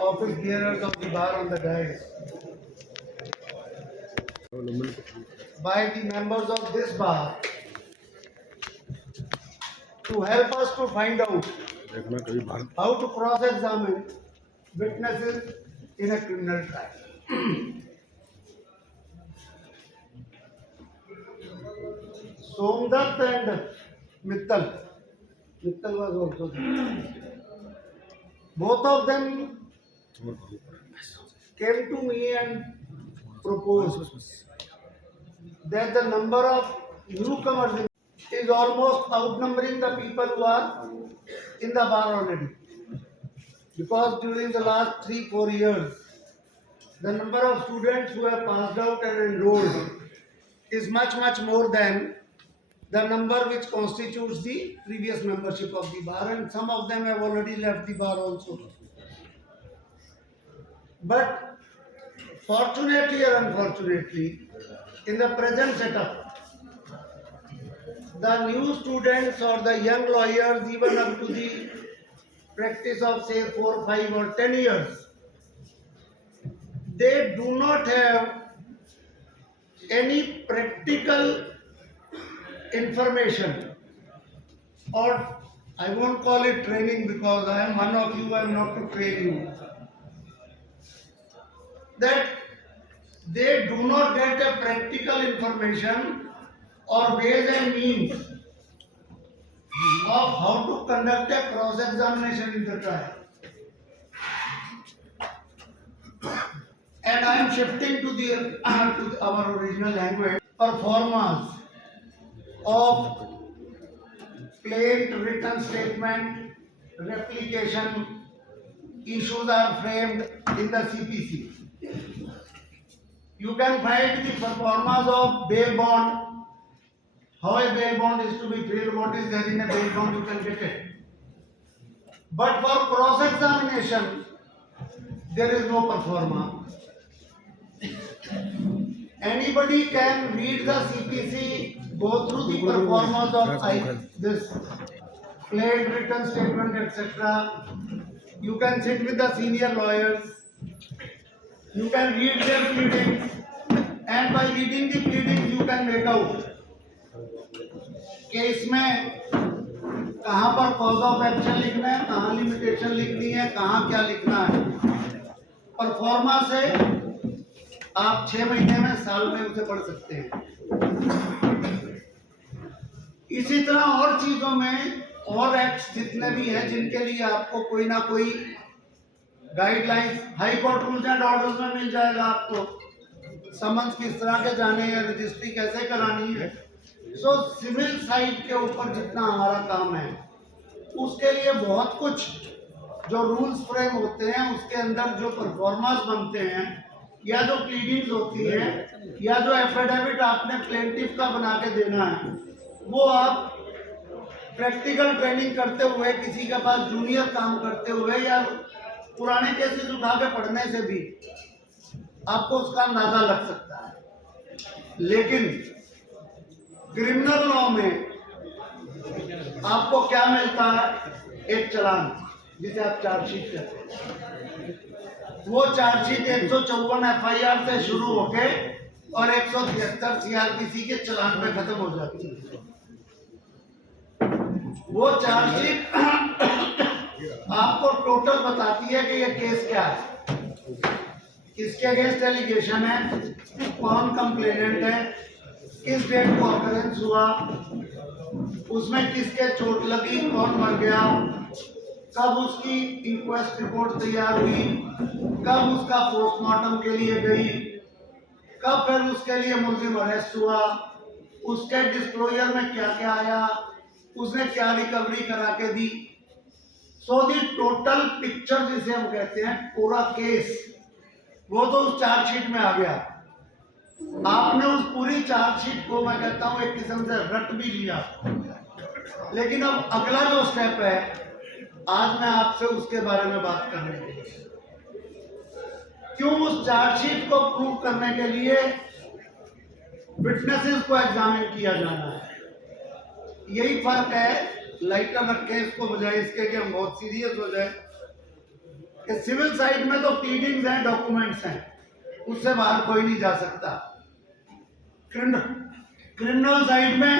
office bearers of the bar on the dais, by the members of this bar to help us to find out how to cross-examine witnesses in a criminal trial. Somdat and Mittal was also there. Both of them came to me and proposed that the number of newcomers is almost outnumbering the people who are in the bar already. Because during the last 3-4 years, the number of students who have passed out and enrolled is much more than the number which constitutes the previous membership of the bar, and some of them have already left the bar also. But fortunately or unfortunately, in the present setup, the new students or the young lawyers, even up to the practice of say 4, 5 or 10 years, they do not have any practical information, or I won't call it training because I am one of you, I am not to train you, that they do not get a practical information or ways and means of how to conduct a cross-examination in the trial. And I am shifting to our original language. Performance of plain written statement, replication, issues are framed in the CPC. You can find the performance of bail bond, how a bail bond is to be filled, what is there in a bail bond, you can get it. But for cross-examination, there is no performance. Anybody can read the CPC, go through the performance of this plain written statement, etc. You can sit with the senior lawyers. You can read their pleadings, and by reading the pleadings, you can make out कि इसमें कहाँ पर cause of action लिखना है, कहाँ limitation लिखनी है, कहाँ क्या लिखना है. परफॉर्मा से आप 6 महीने में, साल में उसे पढ़ सकते हैं. इसी तरह और चीजों में और एक्ट्स जितने भी हैं जिनके लिए आपको कोई ना कोई guidelines high court rules and orders में मिल जाएगा. आपको समन्स किस तरह के जाने हैं, रजिस्ट्री कैसे करानी है. सो सिविल साइड के ऊपर जितना हमारा काम है उसके लिए बहुत कुछ जो रूल्स फ्रेम होते हैं उसके अंदर जो परफॉर्मेंस बनते हैं या जो प्लीडिंग्स होती है या जो एफिडेविट आपने प्लेंटिफ का बना के देना है वो आप प्रैक्टिकल ट्रेनिंग करते हुए, किसी के पास जूनियर काम करते हुए या पुराने केसेस उठा के पढ़ने से भी आपको उसका अंदाजा लग सकता है. लेकिन क्रिमिनल लॉ में आपको क्या मिलता है? एक चालान जिसे आप चार्जशीट कहते हैं. वो चार्जशीट 154 FIR से शुरू होके और 173 CRPC के चालान पे खत्म हो जाती है. वो चार्जशीट आपको टोटल बताती है कि ये केस क्या है, किसके अगेंस्ट एलिगेशन है, कौन कंप्लेनेंट है, किस डेट को ऑकरेंस हुआ, उसमें किसके चोट लगी, कौन मर गया, कब उसकी इंक्वेस्ट रिपोर्ट तैयार हुई, कब उसका पोस्टमार्टम के लिए गई, कब फिर उसके लिए मुलजिम अरेस्ट हुआ, उसके डिस्क्लोजर में क्या क्या आया, उसने क्या रिकवरी करा के दी. सो दी टोटल पिक्चर जिसे हम कहते हैं, पूरा केस, वो तो उस चार्जशीट में आ गया. आपने उस पूरी चार्जशीट को, मैं कहता हूं, एक किस्म से रट भी लिया. लेकिन अब अगला जो स्टेप है, आज मैं आपसे उसके बारे में बात करने के लिए, क्यों उस चार्जशीट को प्रूव करने के लिए विटनेसेस को एग्जामिन किया जाना है. यही फर्क है, लाइटर रखें इसको बजाय इसके कि हम बहुत सीरियस हो जाए. कि सिविल साइड में तो प्लीडिंग्स हैं, डॉक्यूमेंट्स हैं, उससे बाहर कोई नहीं जा सकता। क्रिमिनल साइड में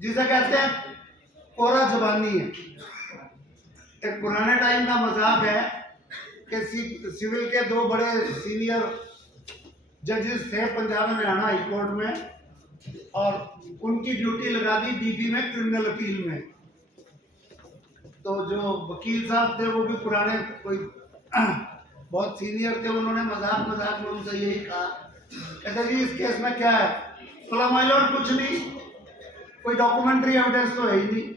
जिसे कहते हैं कोरा जबानी है। एक पुराने टाइम का मजाक है कि सिविल के दो बड़े सीनियर जजेस थे पंजाब हरियाणा हाई कोर्ट में, और उनकी ड्यूटी लगा दी डीपी में क्रिमिनल अपील में। तो जो वकील साहब थे वो भी पुराने कोई बहुत सीनियर थे, उन्होंने मजाक मजाक में उनसे यही कहा, कहते जी इस केस में क्या है? बोला माय लॉर्ड कुछ नहीं, कोई डॉक्यूमेंट्री एविडेंस तो है ही नहीं,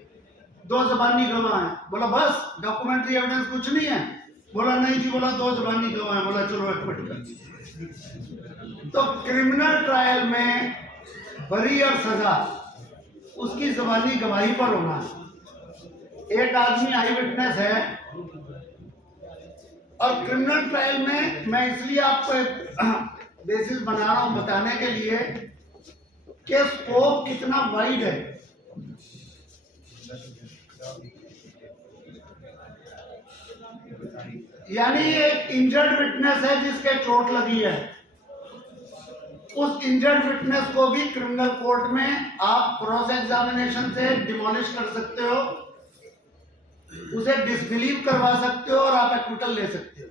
दो जबानी गवाह हैं। बोला बस डॉक्यूमेंट्री एविडेंस कुछ नहीं है? बोला नहीं जी। बोला दो जबानी गवाह हैं। बोला चलो एडमिट कर दीजिए। तो क्रिमिनल ट्रायल में बरी और सजा उसकी जबानी गवाही पर होना है। एक आदमी आई विटनेस है, और क्रिमिनल ट्रायल में मैं इसलिए आपको एक बेसिस बना रहा हूं बताने के लिए कि स्कोप कितना वाइड है। यानी एक इंजर्ड विटनेस है जिसके चोट लगी है, उस इंजर्ड विटनेस को भी क्रिमिनल कोर्ट में आप क्रॉस एग्जामिनेशन से डिमोलिश कर सकते हो, उसे डिसबिलीव करवा सकते हो और आप एक्विटल ले सकते हो।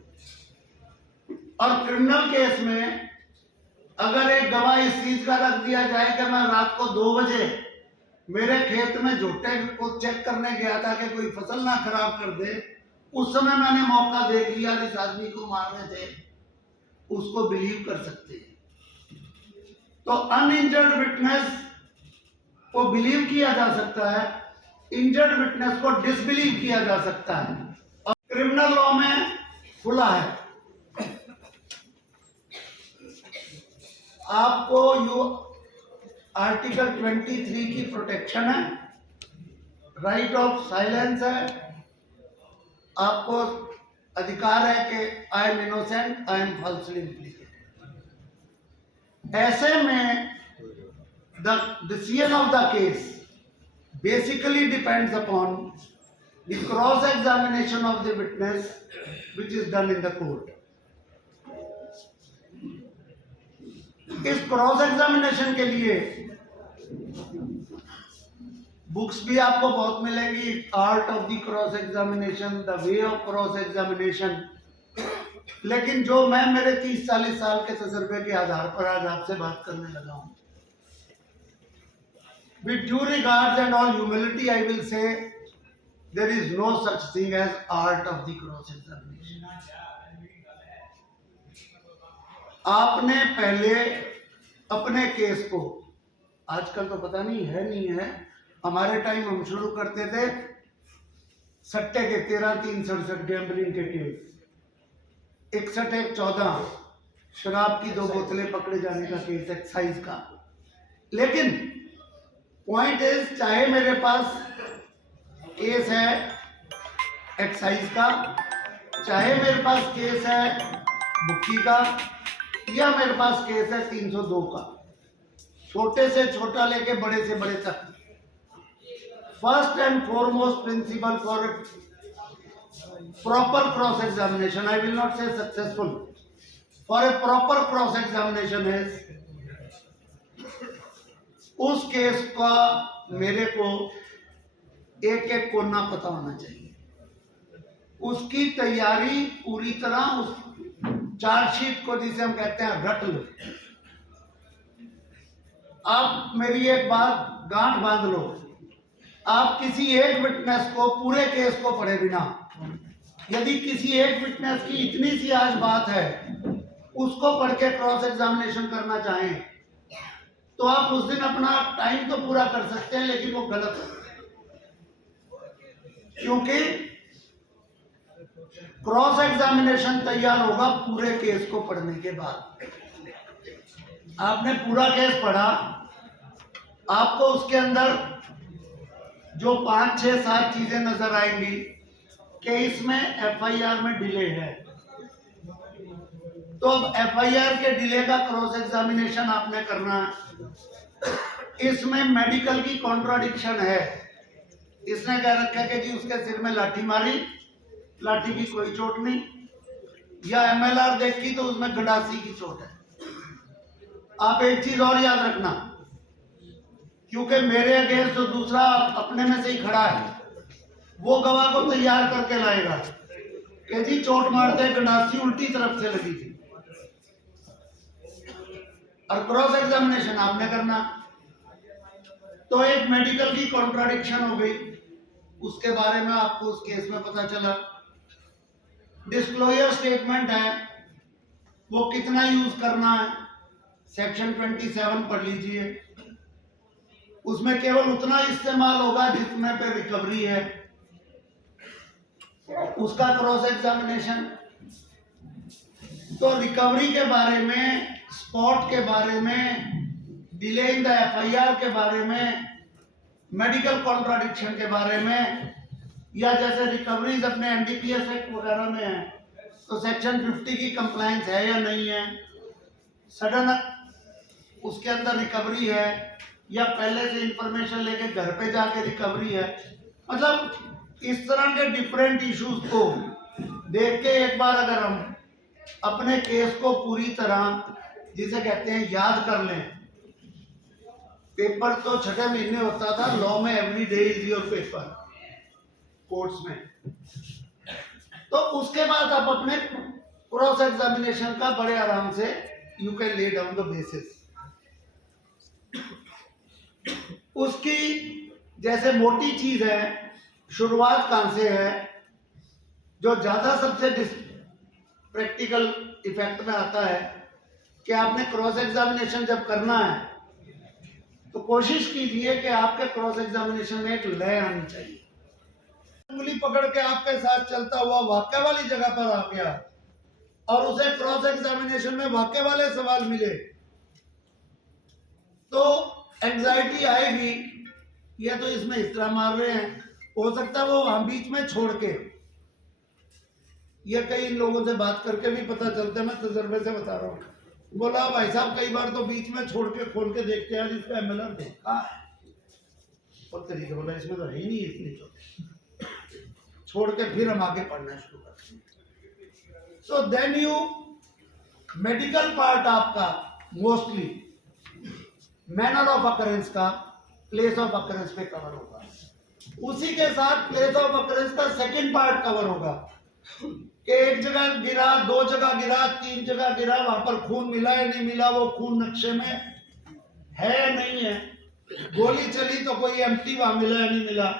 और क्रिमिनल केस में अगर एक गवाह इस चीज का रख दिया जाए कि मैं रात को 2 बजे मेरे खेत में झोटे को चेक करने गया था कि कोई फसल ना खराब कर दे, उस समय मैंने मौका देख लिया जिस आदमी को मारने थे, उसको बिलीव कर सकते हैं। तो अनइंजर्ड विटनेस को बिलीव किया जा सकता है, इंजर्ड विटनेस को डिसबिलीव किया जा सकता है। और क्रिमिनल लॉ में खुला है, आपको आर्टिकल 23 की प्रोटेक्शन है, राइट ऑफ साइलेंस है, आपको अधिकार है कि I am innocent, I am falsely implicated. ऐसे में the decision of the case basically depends upon the cross examination of the witness which is done in the court. इस cross examination के लिए बुक्स भी आपको बहुत मिलेंगी, art of the cross examination, the way of cross examination. लेकिन जो मैं मेरे 30-40 साल के तजर्बे के आधार पर आज आपसे बात करने लगा हूं, with due regards and all humility, I will say there is no such thing as art of the cross examination. आपने पहले अपने केस को, आजकल तो पता नहीं है नहीं है, हमारे टाइम हम शुरू करते थे सट्टे के 13-3-67 गैम्बलिंग के केस, 61-14 शराब की 2 बोतलें पकड़े जाने का केस एक्साइज का। लेकिन पॉइंट इज, चाहे मेरे पास केस है एक्साइज का, चाहे मेरे पास केस है बुक्की का, या मेरे पास केस है 302 का, छोटे से छोटा लेके बड़े से बड़े तक, first and foremost principle for proper cross examination, I will not say successful, for a proper cross examination is, उस केस का मेरे को एक एक कोना पता होना चाहिए, उसकी तैयारी पूरी तरह, उस चार्जशीट को जिसे हम कहते हैं रट लो। आप मेरी एक बात गांठ बांध लो, आप किसी एक विटनेस को पूरे केस को पढ़े बिना, यदि किसी एक विटनेस की इतनी सी आज बात है उसको पढ़ के क्रॉस एग्जामिनेशन करना चाहें तो आप उस दिन अपना टाइम तो पूरा कर सकते हैं, लेकिन वो गलत है, क्योंकि क्रॉस एग्जामिनेशन तैयार होगा पूरे केस को पढ़ने के बाद। आपने पूरा केस पढ़ा, आपको उसके अंदर जो 5, 6, 7 चीजें नजर आएंगी कि इसमें एफआईआर में डिले है, तो अब एफआईआर के डिले का क्रॉस एग्जामिनेशन आपने करना है। इसमें मेडिकल की कॉन्ट्राडिक्शन है, इसने कह रखा है कि जी उसके सिर में लाठी मारी, लाठी की कोई चोट नहीं, या एमएलआर देखी तो उसमें गंडासी की चोट है। आप एक चीज और याद रखना, क्योंकि मेरे अगेंस्ट जो दूसरा अपने में से ही खड़ा है वो गवाह को तैयार करके लाएगा कि जी चोट मारते गंडासी उल्टी तरफ से लगी थी, और क्रॉस एग्जामिनेशन आपने करना। तो एक मेडिकल की कॉन्ट्राडिक्शन हो गई, उसके बारे में आपको उस केस में पता चला। डिस्क्लोजर स्टेटमेंट है, वो कितना यूज करना है, सेक्शन 27 पढ़ लीजिए। उसमें केवल उतना इस्तेमाल होगा जिसमें पे रिकवरी है, उसका क्रॉस एग्जामिनेशन। तो रिकवरी के बारे में, स्पॉट के बारे में, डिले इन द एफआईआर के बारे में, मेडिकल कॉन्ट्राडिक्शन के बारे में, या जैसे रिकवरीज अपने एनडीपीएस एक्ट वगैरह में है तो सेक्शन 50 की कंप्लायंस है या नहीं है, सडन उसके अंदर रिकवरी है या पहले से इंफॉर्मेशन लेके घर पे जाके रिकवरी है। मतलब इस तरह के डिफरेंट इश्यूज को देख के एक बार अगर हम अपने केस को पूरी तरह, जिसे कहते हैं, याद कर लें। पेपर तो 6 महीने होता था, लॉ में every day is your paper, courts में। तो उसके बाद आप अपने क्रॉस एग्जामिनेशन का बड़े आराम से you can lay down the basis. उसकी जैसे मोटी चीज है, शुरुआत कहां से है, जो ज्यादा सबसे प्रैक्टिकल इफेक्ट में आता है कि आपने क्रॉस एग्जामिनेशन जब करना है तो कोशिश कीजिए कि आपके क्रॉस एग्जामिनेशन में एक लय आनी चाहिए। उंगली पकड़ के आपके साथ चलता हुआ वाक्य वाली जगह पर आ गया और उसे क्रॉस एग्जामिनेशन में वाक्य वाले सवाल मिले तो एंजाइटी आएगी, ये तो इसमें इस तरह मार रहे हैं, हो सकता है वो हम बीच में छोड़ के, ये कई लोगों से बात करके भी पता चलता है, मैं तजर्बे से बता रहा हूँ। बोला भाई साहब कई बार तो बीच में छोड़ के खोल के देखते हैं जिसका एमएलआर देखा है, और तरीके बोला इसमें तो है ही नहीं इतनी चोट, छोड़ के फिर हम आगे पढ़ना शुरू करते हैं। So then you medical part आपका मोस्टली मैनर ऑफ अकरेंस का, प्लेस ऑफ अकरेंस पे कवर होगा। उसी के साथ प्लेस ऑफ अकरेंस का सेकंड पार्ट कवर होगा कि एक जगह गिरा, 2 जगह गिरा, 3 जगह गिरा, वहां पर खून मिला या नहीं मिला, वो खून नक्शे में है या नहीं है, गोली चली तो कोई एम्प्टी वहां मिला या नहीं मिला,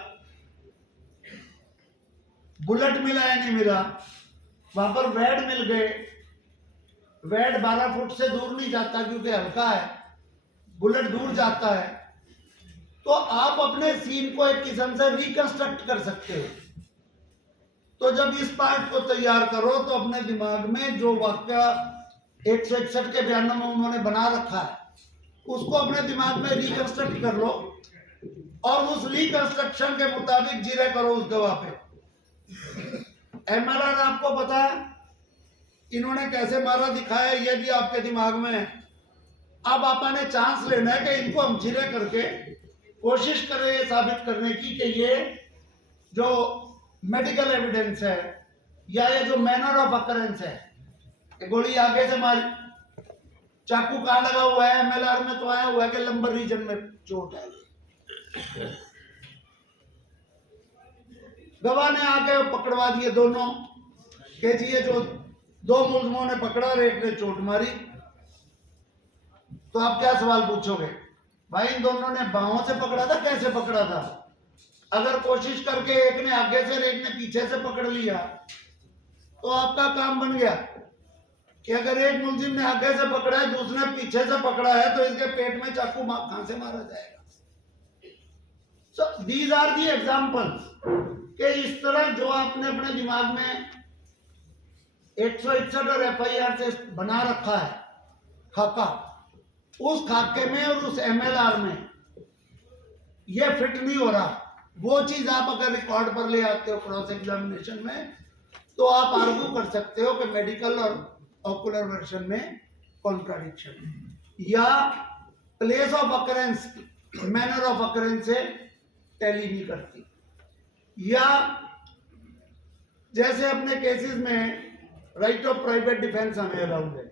बुलेट मिला या नहीं मिला, वहां पर वेड मिल गए। वेड 12 फुट से दूर नहीं जाता क्योंकि हल्का है, बुलेट दूर जाता है। तो आप अपने सीन को एक किस्म से रिकंस्ट्रक्ट कर सकते हो। तो जब इस पार्ट को तैयार करो तो अपने दिमाग में जो वाक्य 161 के बयान में उन्होंने बना रखा है उसको अपने दिमाग में रिकंस्ट्रक्ट कर लो और उस रिकंस्ट्रक्शन के मुताबिक जीरे करो उस गवाह पे। एमएलआर आपको पता है इन्होंने कैसे मारा दिखाया, ये भी आपके दिमाग में है। अब आपने चांस लेना है कि इनको हम जीरे करके कोशिश करें ये साबित करने की कि ये जो मेडिकल एविडेंस है या ये जो मैनर ऑफ अकरेंस है, गोली आगे से मारी, चाकू कहां लगा हुआ है, एमएलआर में तो आया हुआ है कि लंबर रीजन में चोट है। गवाह ने आके पकड़वा दिए दोनों के जी, ये जो 2 मुलजमों ने पकड़ा और एक ने चोट मारी। तो आप क्या सवाल पूछोगे, भाई इन दोनों ने बाहों से पकड़ा था, कैसे पकड़ा था? अगर कोशिश करके एक ने आगे से और एक ने पीछे से पकड़ लिया तो आपका काम बन गया कि अगर एक मुलजिम ने आगे से पकड़ा है, दूसरे ने पीछे से पकड़ा है, तो इसके पेट में चाकू कहां से मारा जाएगा? So these are the examples कि इस तरह जो आपने अपने दिमाग में 161 और एफआईआर से बना रखा है खाका, उस खाके में और उस एमएलआर में ये फिट नहीं हो रहा। वो चीज आप अगर रिकॉर्ड पर ले आते हो क्रॉस एग्जामिनेशन में तो आप आर्ग्यू कर सकते हो कि मेडिकल और ऑकुलर वर्जन में कॉन्ट्राडिक्शन या place of occurrence, manner of occurrence से टैली नहीं करती। या जैसे अपने केसेस में राइट ऑफ प्राइवेट डिफेंस हमें अलाउड है।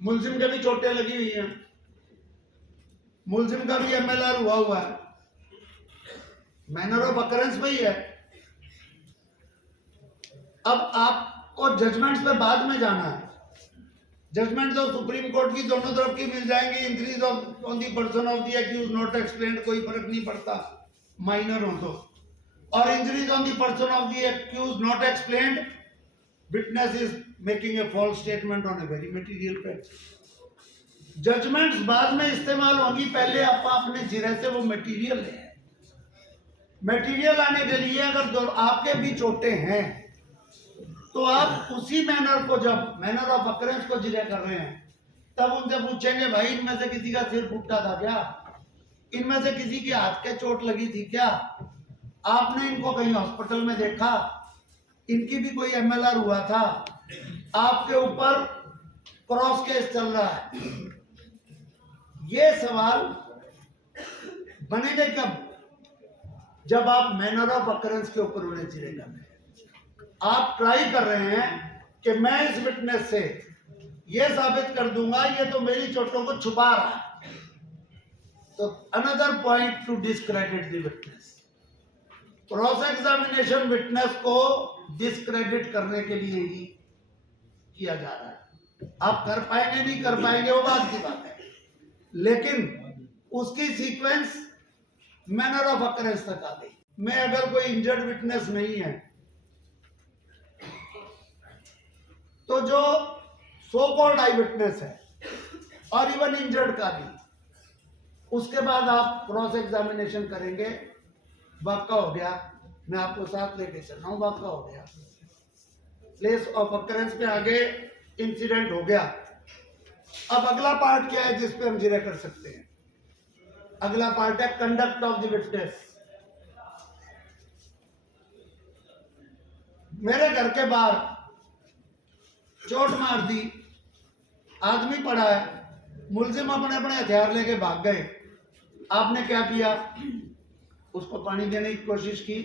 मुलजिम के भी चोटें लगी हुई हैं, मुलजिम का भी एमएलआर हुआ है, मैनर ऑफ अकरेंस में ही है। अब आपको जजमेंट्स पे बाद में जाना है। जजमेंट तो सुप्रीम कोर्ट की दोनों तरफ की मिल जाएंगी। Injuries on the person of the accused not explained, कोई फर्क नहीं पड़ता, माइनर हो तो। और injuries on the person of the accused not explained, witness is making a false statement on a very material fact. Judgments बाद में इस्तेमाल होंगी, पहले आप अपने सिरे से वो मटेरियल ले। मटेरियल आने के लिए अगर आपके भी चोटें हैं तो आप उसी मैनर को, जब मैनर ऑफ अकरेंस को जिले कर रहे हैं, तब उनसे पूछेंगे भाई इनमें से किसी का सिर फूटा था क्या, इनमें से किसी के हाथ के चोट लगी थी क्या, आपने इनको कहीं हॉस्पिटल में देखा, इनकी भी कोई एमएलआर हुआ था, आपके ऊपर क्रॉस केस चल रहा है। ये सवाल बनेंगे कब? जब आप मैनर ऑफ अकरेंस के ऊपर उन्हें जिले कर रहे हैं। आप ट्राई कर रहे हैं कि मैं इस विटनेस से ये साबित कर दूंगा ये तो मेरी चोटों को छुपा रहा है, तो another point two discredit the witness. Cross examination witness को डिस्क्रेडिट करने के लिए ही किया जा रहा है। आप कर पाएंगे नहीं कर पाएंगे वो बात की बात है, लेकिन उसकी सीक्वेंस मैनर ऑफ अकरेंस तक आ गई। मैं अगर कोई इंजर्ड विटनेस नहीं है तो जो सो कॉल्ड आई विटनेस है और इवन इंजर्ड का भी, उसके बाद आप क्रॉस एग्जामिनेशन करेंगे, वाक़ा हो गया, मैं आपको साथ लेके चल रहा हूँ, वाक़ा हो गया, प्लेस ऑफ अकरेंस पे आगे इंसिडेंट हो गया। अब अगला पार्ट क्या है जिस पे हम जिरह कर सकते हैं? अगला पार्ट है कंडक्ट ऑफ द विटनेस। मेरे घर के बाहर चोट मार दी, आदमी पड़ा है, मुलजिम अपने अपने हथियार लेके भाग गए, आपने क्या किया? उसको पानी देने की कोशिश की,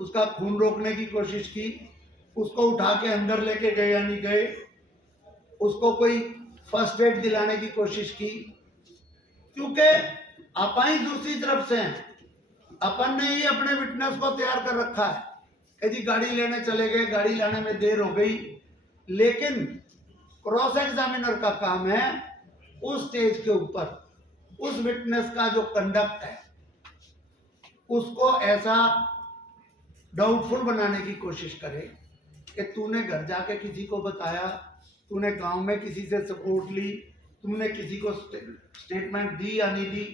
उसका खून रोकने की कोशिश की, उसको उठा के अंदर लेके गए या नहीं गए, उसको कोई फर्स्ट एड दिलाने की कोशिश की, क्योंकि अपन दूसरी तरफ से हैं, अपन ने ही अपने विटनेस को तैयार कर रखा है कि जी गाड़ी लेने चले गए, गाड़ी लाने में देर हो गई, लेकिन क्रॉस एग्जामिनर का काम है उस स्टेज के ऊपर उस विटनेस का जो कंडक्ट है उसको ऐसा डाउटफुल बनाने की कोशिश करे कि तूने घर जाके किसी को बताया, तूने गांव में किसी से सपोर्ट ली, तुमने किसी को स्टेटमेंट दी या नहीं दी।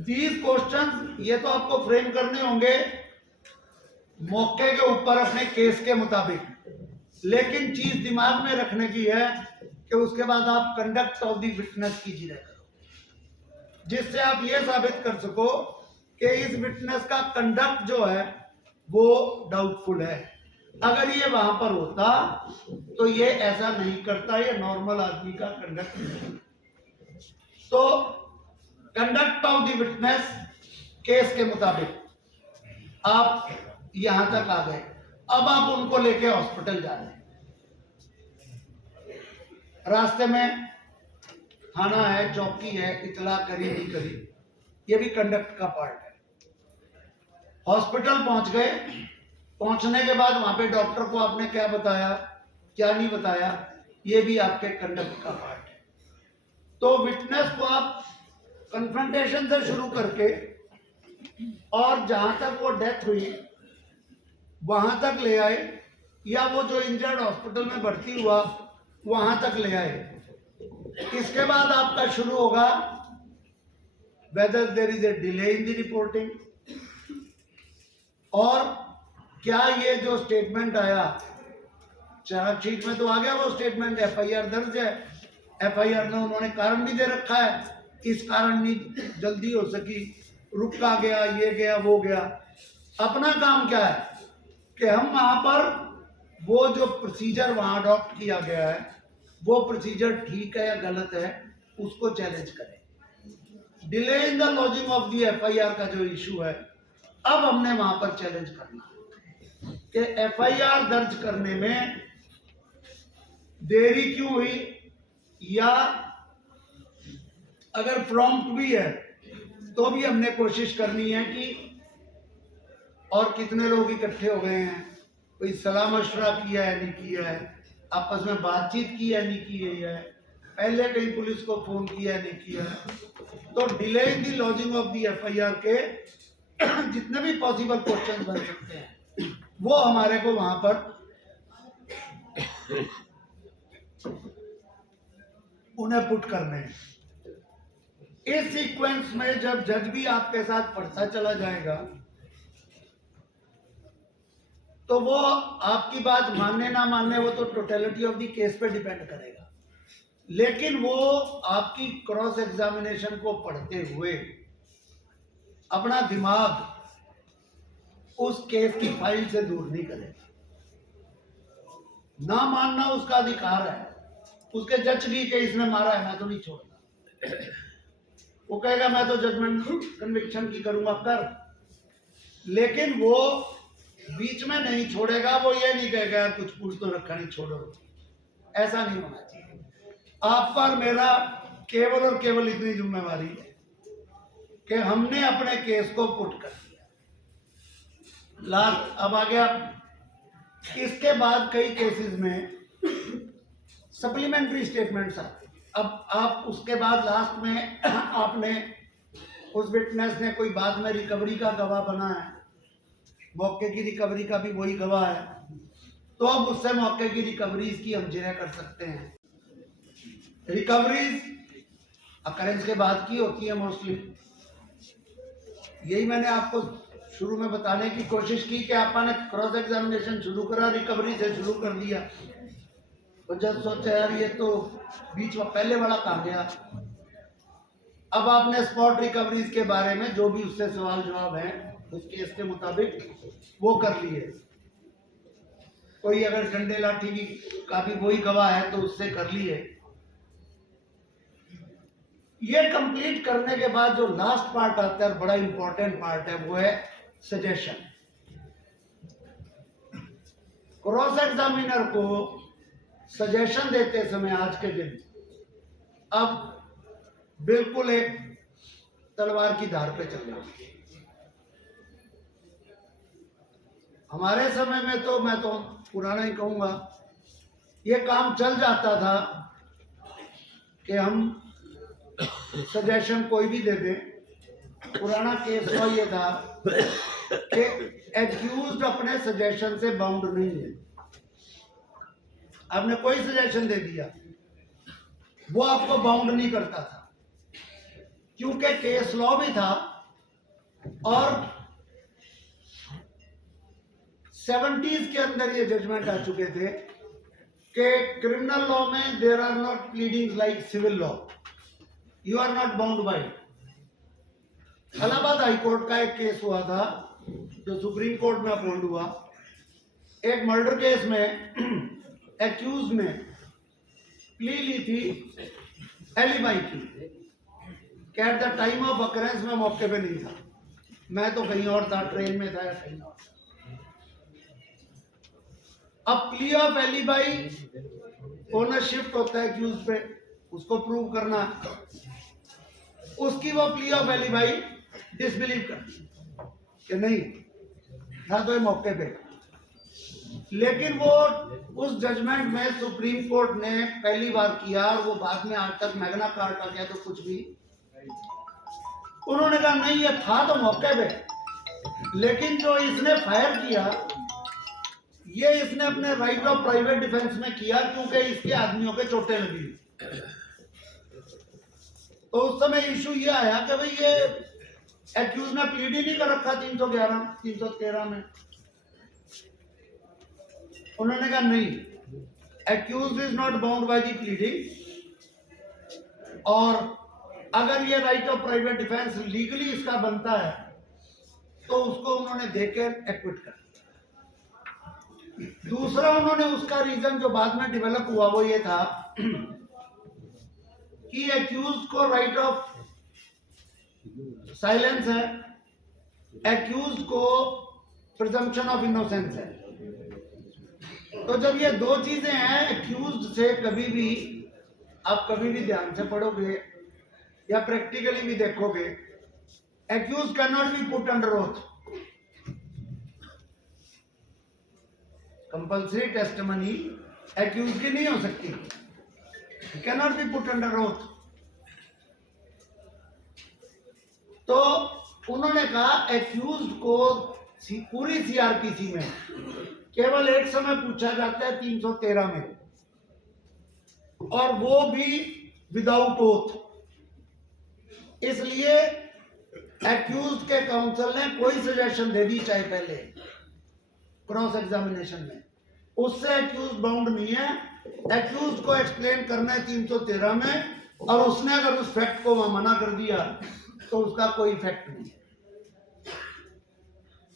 दीज क्वेश्चन ये तो आपको फ्रेम करने होंगे मौके के ऊपर अपने केस के मुताबिक, लेकिन चीज दिमाग में रखने की है कि उसके बाद आप कंडक्ट ऑफ द विटनेस की जिरह करो, जिससे आप ये साबित कर सको कि इस विटनेस का कंडक्ट जो है वो डाउटफुल है। अगर ये वहां पर होता तो ये ऐसा नहीं करता, ये नॉर्मल आदमी का कंडक्ट नहीं। तो conduct of the witness case के मुताबिक आप यहां तक आ गए। अब आप उनको लेके हॉस्पिटल जा रहे हैं, रास्ते में थाना है, चौकी है, इतला करी नहीं करी, ये भी कंडक्ट का पार्ट है। हॉस्पिटल पहुंच गए, पहुंचने के बाद वहां पे डॉक्टर को आपने क्या बताया क्या नहीं बताया, ये भी आपके कंडक्ट का पार्ट है। तो विटनेस को आप कन्फ्रंटेशन से शुरू करके और जहां तक वो डेथ हुई वहां तक ले आए, या वो जो इंजर्ड हॉस्पिटल में भर्ती हुआ वहां तक ले आए। इसके बाद आपका शुरू होगा whether there is a delay in the reporting, और क्या ये जो स्टेटमेंट आया चार्जशीट में तो आ गया वो स्टेटमेंट, एफआईआर दर्ज है, एफआईआर में उन्होंने कारण भी दे रखा है, इस कारण नहीं जल्दी हो सकी, रुका गया, ये गया वो गया। अपना काम क्या है कि हम वहां पर वो जो प्रोसीजर वहां अडॉप्ट किया गया है वो प्रोसीजर ठीक है या गलत है उसको चैलेंज करें। Delay in the lodging of the FIR का जो इशू है अब हमने वहां पर चैलेंज करना है। कि एफआईआर दर्ज करने में देरी क्यों हुई, या अगर प्रॉम्प्ट भी है तो भी हमने कोशिश करनी है कि और कितने लोग इकट्ठे हो गए हैं, कोई सलाह मशवरा किया है नहीं किया है, आपस में बातचीत की है नहीं की है, पहले कहीं पुलिस को फोन किया है नहीं किया है। तो delay in the lodging of the FIR के जितने भी पॉसिबल क्वेश्चन बन सकते हैं वो हमारे को वहां पर उन्हें पुट करने हैं। इस सीक्वेंस में जब जज भी आपके साथ पढ़ता चला जाएगा तो वो आपकी बात मानने ना मानने वो तो टोटलिटी ऑफ द केस पे डिपेंड करेगा, लेकिन वो आपकी क्रॉस एग्जामिनेशन को पढ़ते हुए अपना दिमाग उस केस की फाइल से दूर नहीं करेगा। ना मानना उसका अधिकार है, उसके जज की के इसने मारा है मैं तो नहीं छोड़ता, वो कहेगा मैं तो जजमेंट कन्विक्शन की करूंगा कर, लेकिन वो बीच में नहीं छोड़ेगा। वो ये नहीं कहेगा यार कुछ पूछ तो रखा नहीं छोड़ो, ऐसा नहीं होना चाहिए। आप पर मेरा केवल और केवल इतनी जिम्मेवारी है कि हमने अपने केस को पुट कर दिया। लास्ट अब आ गया, इसके बाद कई केसेस में सप्लीमेंट्री स्टेटमेंट्स आते हैं। अब आप उसके बाद लास्ट में आपने उस विटनेस ने कोई बाद में रिकवरी का गवाह बना है, मौके की रिकवरी का भी वही गवाह है, तो अब उससे मौके की रिकवरीज की हम जिरह कर सकते हैं। रिकवरीज अकरेंस के बाद की होती है मोस्टली, यही मैंने आपको शुरू में बताने की कोशिश की कि आपने क्रॉस एग्जामिनेशन शुरू करा, रिकवरी से शुरू कर दिया, तो जब सोचा यार ये तो बीच में पहले वाला कहाँ गया। अब आपने स्पॉट रिकवरीज के बारे में जो भी उससे सवाल जवाब है उस केस के मुताबिक वो कर लिए। कोई अगर डंडे लाठी की का भी वही गवाह है तो उससे कर लिए। ये कंप्लीट करने के बाद जो लास्ट पार्ट आता है, बड़ा इंपॉर्टेंट पार्ट है, वो है सजेशन। क्रॉस एग्जामिनर को सजेशन देते समय आज के दिन अब बिल्कुल एक तलवार की धार पे चल रहा है। हमारे समय में तो मैं तो पुराना ही कहूंगा, ये काम चल जाता था कि हम सजेशन कोई भी दे दे। पुराना केस हुआ ये था कि एक्यूज्ड अपने सजेशन से बाउंड नहीं है। आपने कोई सजेशन दे दिया वो आपको बाउंड नहीं करता था, क्योंकि केस लॉ भी था और 70s के अंदर ये जजमेंट आ चुके थे कि क्रिमिनल लॉ में there are not pleadings like civil law, you are not bound by. Allahabad high court का एक केस हुआ था जो सुप्रीम कोर्ट में अपलोड हुआ। एक मर्डर केस में एक्यूज ने प्ली ली थी एलिबाई की, कि at the time of occurrence में मौके पे नहीं था, मैं तो कहीं और था, ट्रेन में था या कहीं और था। अब plea of alibi owner shift होता है एक्यूज पे, उसको प्रूव करना, उसकी वो प्ली ऑफ एलिबाई डिसबिलीव कर कि नहीं था तो ये मौके पे। लेकिन वो उस जजमेंट में सुप्रीम कोर्ट ने पहली बार किया, और वो बाद में आज तक मैग्ना कार्टा गया तो कुछ भी, उन्होंने कहा नहीं ये था तो मौके पे, लेकिन जो इसने फायर किया ये इसने अपने राइट ऑफ प्राइवेट डिफेंस में किया, क्योंकि इसके आदमियों के चोटें लगी। तो उस समय इशू ये आया कि भाई ये एक्यूज ने प्लीड ही नहीं कर रखा 311 313 में। उन्होंने कहा नहीं, accused is not bound by the pleading, और अगर ये right of private defence legally इसका बनता है तो उसको उन्होंने देकर एक्विट कर दिया। दूसरा उन्होंने उसका रीजन जो बाद में डेवलप हुआ वो ये था कि एक्यूज को राइट ऑफ साइलेंस है, एक्यूज को प्रिजम्पशन ऑफ इनोसेंस है। तो जब ये दो चीजें हैं, एक्यूज्ड से कभी भी आप कभी भी ध्यान से पढ़ोगे या प्रैक्टिकली भी देखोगे, accused can not be put under oath. Compulsory testimony accused की नहीं हो सकती, can not be put under oath. तो उन्होंने कहा एक्यूज को पूरी सीआरपीसी में केवल एक समय पूछा जाता है 313 में, और वो भी विदाउट ओथ। इसलिए एक्यूज के काउंसिल ने कोई सजेशन दे दी चाहे पहले क्रॉस एग्जामिनेशन में, उससे एक्यूज बाउंड नहीं है। एक्यूज को एक्सप्लेन करना है 313 में, और उसने अगर उस फैक्ट को वहां मना कर दिया तो उसका कोई इफेक्ट नहीं है।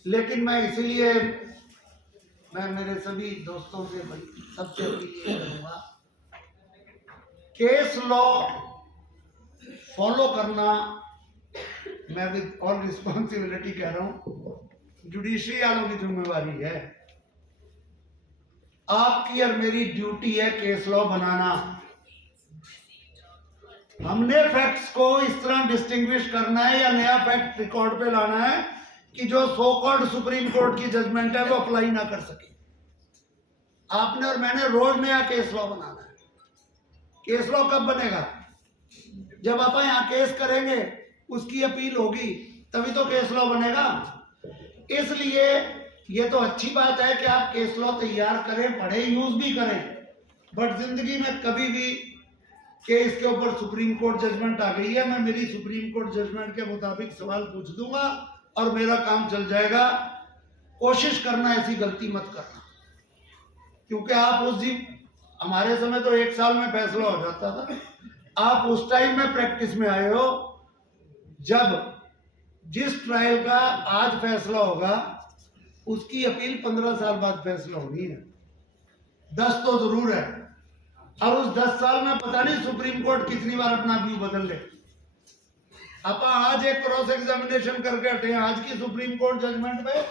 लेकिन मैं इसीलिए मैं मेरे सभी दोस्तों से सबसे अपील करूंगा, केस लॉ फॉलो करना, मैं विद ऑल रिस्पॉन्सिबिलिटी कह रहा हूं, जुडिशरी वालों की जिम्मेवारी है। आपकी और मेरी ड्यूटी है केस लॉ बनाना। हमने फैक्ट्स को इस तरह डिस्टिंग्विश करना है या नया फैक्ट रिकॉर्ड पे लाना है कि जो सो कॉल्ड सुप्रीम कोर्ट की जजमेंट है वो अप्लाई ना कर सके। आपने और मैंने रोज नया केस लॉ बनाना है। केस लॉ कब बनेगा? जब आप यहाँ केस करेंगे, उसकी अपील होगी, तभी तो केस लॉ बनेगा। इसलिए ये तो अच्छी बात है कि आप केस लॉ तैयार करें, पढ़ें, यूज भी करें, बट जिंदगी में कभी भी केस के ऊपर सुप्रीम कोर्ट जजमेंट आ गई है, मैं मेरी सुप्रीम कोर्ट जजमेंट के मुताबिक सवाल पूछ दूंगा और मेरा काम चल जाएगा। कोशिश करना ऐसी गलती मत करना, क्योंकि आप उस दिन, हमारे समय तो 1 साल में फैसला हो जाता था, आप उस टाइम में प्रैक्टिस में आए हो जब जिस ट्रायल का आज फैसला होगा उसकी अपील 15 साल बाद फैसला होनी है। 10 तो जरूर है, और उस 10 साल में पता नहीं सुप्रीम कोर्ट कितनी बार अपना व्यू बदल ले। आप आज एक क्रॉस एग्जामिनेशन करके हटे आज की सुप्रीम कोर्ट जजमेंट पे,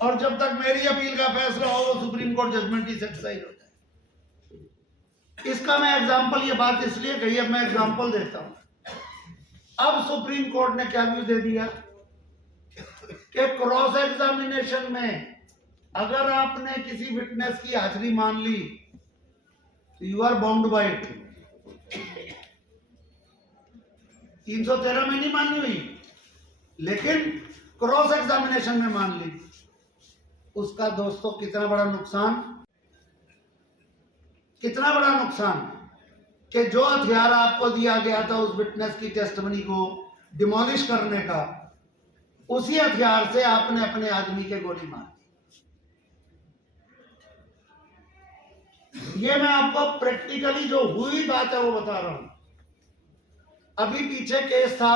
और जब तक मेरी अपील का फैसला हो वो सुप्रीम कोर्ट जजमेंट ही सेटिस्फाइड होता है। इसका मैं एग्जांपल, ये बात इसलिए कही, अब मैं एग्जांपल देता हूं। अब सुप्रीम कोर्ट ने क्या व्यू दे दिया कि क्रॉस एग्जामिनेशन में अगर आपने किसी विटनेस की हाजिरी मान ली तो you are bound by it. 313 में नहीं मानी हुई, लेकिन क्रॉस एग्जामिनेशन में मान ली। उसका दोस्तों कितना बड़ा नुकसान, कितना बड़ा नुकसान कि जो हथियार आपको दिया गया था उस विटनेस की टेस्टिमनी को डिमोलिश करने का, उसी हथियार से आपने अपने आदमी के गोली मार दी। ये मैं आपको प्रैक्टिकली जो हुई बात है वो बता रहा हूं। अभी पीछे केस था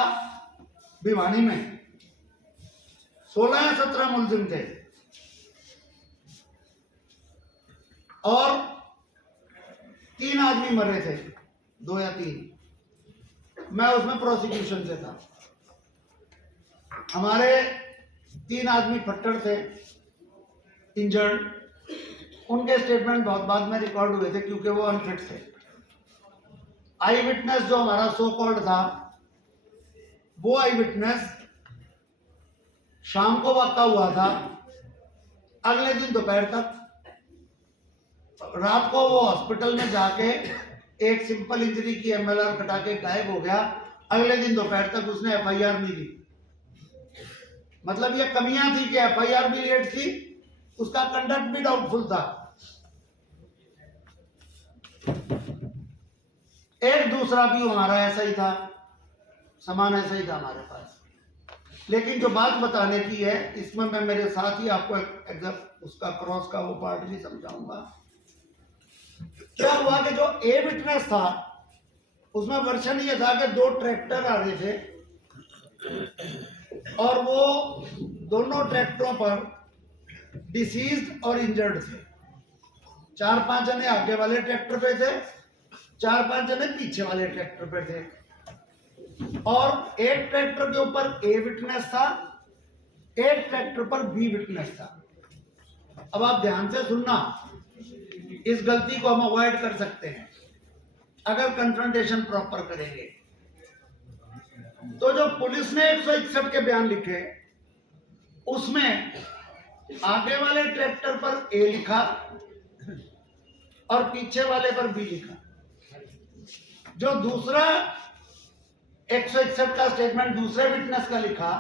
भिवानी में, 16 या 17 मुलजिम थे और 3 आदमी मरे थे, 2 या 3। मैं उसमें प्रोसिक्यूशन से था। हमारे 3 आदमी फट्टर थे, इंजर्ड। उनके स्टेटमेंट बहुत बाद में रिकॉर्ड हुए थे क्योंकि वो अनफिट थे। आई विटनेस जो हमारा सो कॉल्ड था, वो आई विटनेस शाम को वाक़ा हुआ था, अगले दिन दोपहर तक। रात को वो हॉस्पिटल में जाके एक सिंपल इंजरी की एमएलआर कटा के गायब हो गया। अगले दिन दोपहर तक उसने एफआईआर नहीं दी। मतलब ये कमियां थी कि एफआईआर भी लेट थी, उसका कंडक्ट भी डाउटफुल था। एक दूसरा भी हमारा ऐसा ही था, सामान ऐसा ही था हमारे पास। लेकिन जो बात बताने की है, इसमें मैं मेरे साथ ही आपको एग्जाम उसका क्रॉस का वो पार्ट भी समझाऊंगा। क्या हुआ कि जो ए विटनेस था उसमें वर्षन ये था कि 2 ट्रैक्टर आ रहे थे और वो दोनों ट्रैक्टरों पर डिसीज्ड और इंजर्ड थे। 4-5 जने आगे वाले ट्रैक्टर पे थे, 4-5 जने पीछे वाले ट्रैक्टर पे थे, और एक ट्रैक्टर के ऊपर ए विटनेस था, एक ट्रैक्टर पर बी विटनेस था। अब आप ध्यान से सुनना, इस गलती को हम अवॉइड कर सकते हैं अगर कंफ्रंटेशन प्रॉपर करेंगे। तो जो पुलिस ने 161 के बयान लिखे उसमें आगे वाले ट्रैक्टर पर ए लिखा और पीछे वाले पर बी लिखा। जो दूसरा 161 का स्टेटमेंट दूसरे विटनेस का लिखा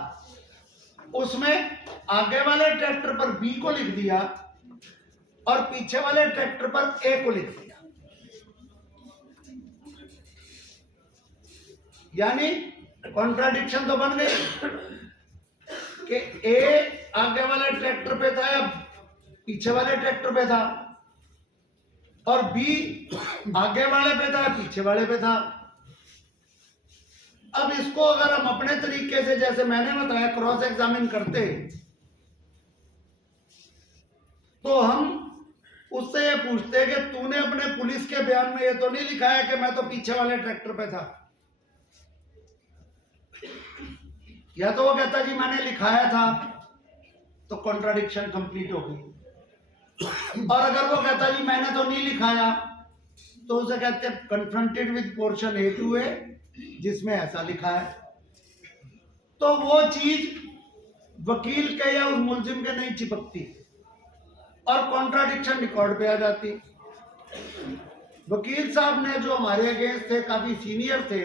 उसमें आगे वाले ट्रैक्टर पर बी को लिख दिया और पीछे वाले ट्रैक्टर पर ए को लिख दिया। यानी कॉन्ट्राडिक्शन तो बन गई कि ए आगे वाले ट्रैक्टर पे था या पीछे वाले ट्रैक्टर पे था और बी आगे वाले पे था पीछे वाले पे था। अब इसको अगर हम अपने तरीके से जैसे मैंने बताया क्रॉस एग्जामिन करते तो हम उससे ये पूछते कि तूने अपने पुलिस के बयान में ये तो नहीं लिखा है कि मैं तो पीछे वाले ट्रैक्टर पे था, या तो वो कहता जी मैंने लिखाया था, तो कॉन्ट्राडिक्शन कंप्लीट हो गई। और अगर वो कहता जी मैंने तो नहीं लिखाया तो उसे कहते हैं confronted with portion A to A जिसमें ऐसा लिखा है। तो वो चीज वकील के या उस मुलजिम के नहीं चिपकती और कॉन्ट्राडिक्शन रिकॉर्ड पे आ जाती। वकील साहब ने जो हमारे अगेंस्ट थे काफी सीनियर थे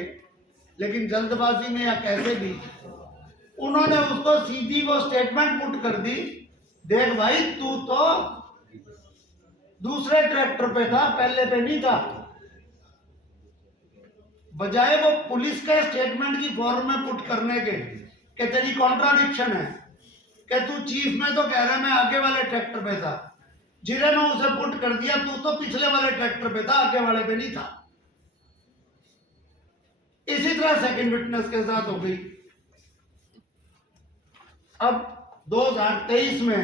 लेकिन जल्दबाजी में या कैसे भी उन्होंने उसको सीधी वो स्टेटमेंट पुट कर दी, देख भाई तू तो दूसरे ट्रैक्टर पे था पहले पे नहीं था। बजाय वो पुलिस के स्टेटमेंट की फॉर्म में पुट करने के कि तेरी कॉन्ट्राडिक्शन है कि तू चीफ में तो कह रहा है मैं आगे वाले ट्रैक्टर पे था, जिरे में उसे पुट कर दिया तू तो पिछले वाले ट्रैक्टर पे था आगे वाले पे नहीं था। इसी तरह सेकंड विटनेस के साथ हो गई। अब 2023 में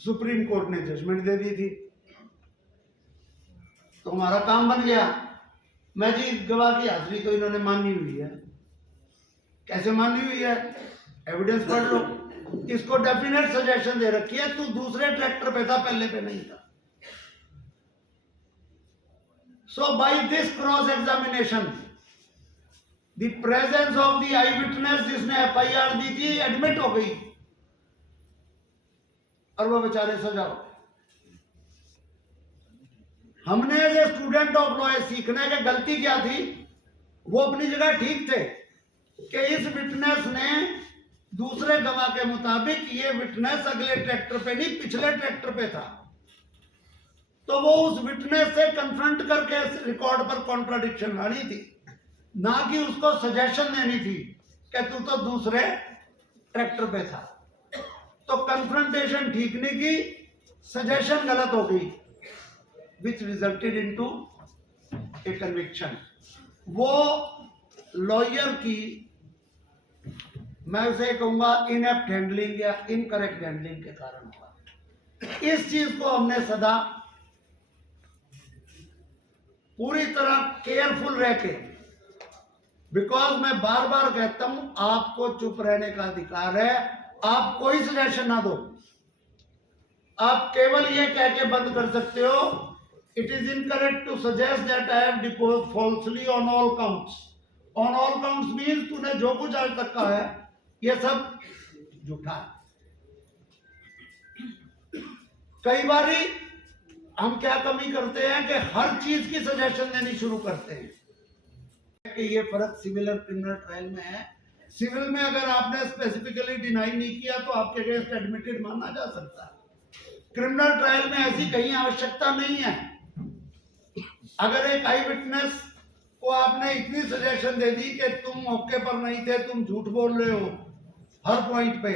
सुप्रीम कोर्ट ने जजमेंट दे दी थी तो हमारा काम बन गया। मैं जी गवाह की हाजिरी तो इन्होंने मानी हुई है। कैसे मानी हुई है? एविडेंस पढ़ लो। इसको डेफिनेट सजेशन दे रखी है तू दूसरे ट्रैक्टर पे था पहले पे नहीं था। So by this cross examination the presence of the eye witness जिसने एफआईआर दी थी एडमिट हो गई और वो बेचारे सजा हो। हमने as a student of law सीखने की गलती क्या थी, वो अपनी जगह ठीक थे कि इस विटनेस ने दूसरे गवाह के मुताबिक ये विटनेस अगले ट्रैक्टर पे नहीं पिछले ट्रैक्टर पे था, तो वो उस विटनेस से कन्फ्रंट करके रिकॉर्ड पर कॉन्ट्राडिक्शन लानी थी, ना कि उसको सजेशन देनी थी कि तू तो दूसरे ट्रैक्टर पे था। तो कन्फ्रंटेशन ठीक नहीं की, सजेशन गलत हो गई which resulted into a conviction। वो लॉयर की मैं उसे कहूंगा इनएप्ट हैंडलिंग या इनकरेक्ट हैंडलिंग के कारण हुआ। इस चीज को हमने सदा पूरी तरह केयरफुल रह के, बिकॉज मैं बार बार कहता हूं आपको चुप रहने का अधिकार है, आप कोई सजेशन ना दो। आप केवल ये कह के बंद कर सकते हो it is incorrect to suggest that I have deposed falsely on all counts। on all counts means तूने जो कुछ आज तक कहा है ये सब झूठा है। कई बारी हम क्या कमी करते हैं कि हर चीज की सजेशन देनी शुरू करते हैं कि ये फर्क सिविल और क्रिमिनल ट्रायल में है। सिविल में अगर आपने स्पेसिफिकली डिनाई नहीं किया तो आपके अगेंस्ट एडमिटेड माना जा सकता है। क्रिमिनल ट्रायल में ऐसी कहीं आवश्यकता नहीं है। अगर एक आई विटनेस को आपने इतनी सजेशन दे दी कि तुम मौके पर नहीं थे, तुम झूठ बोल रहे हो हर पॉइंट पे,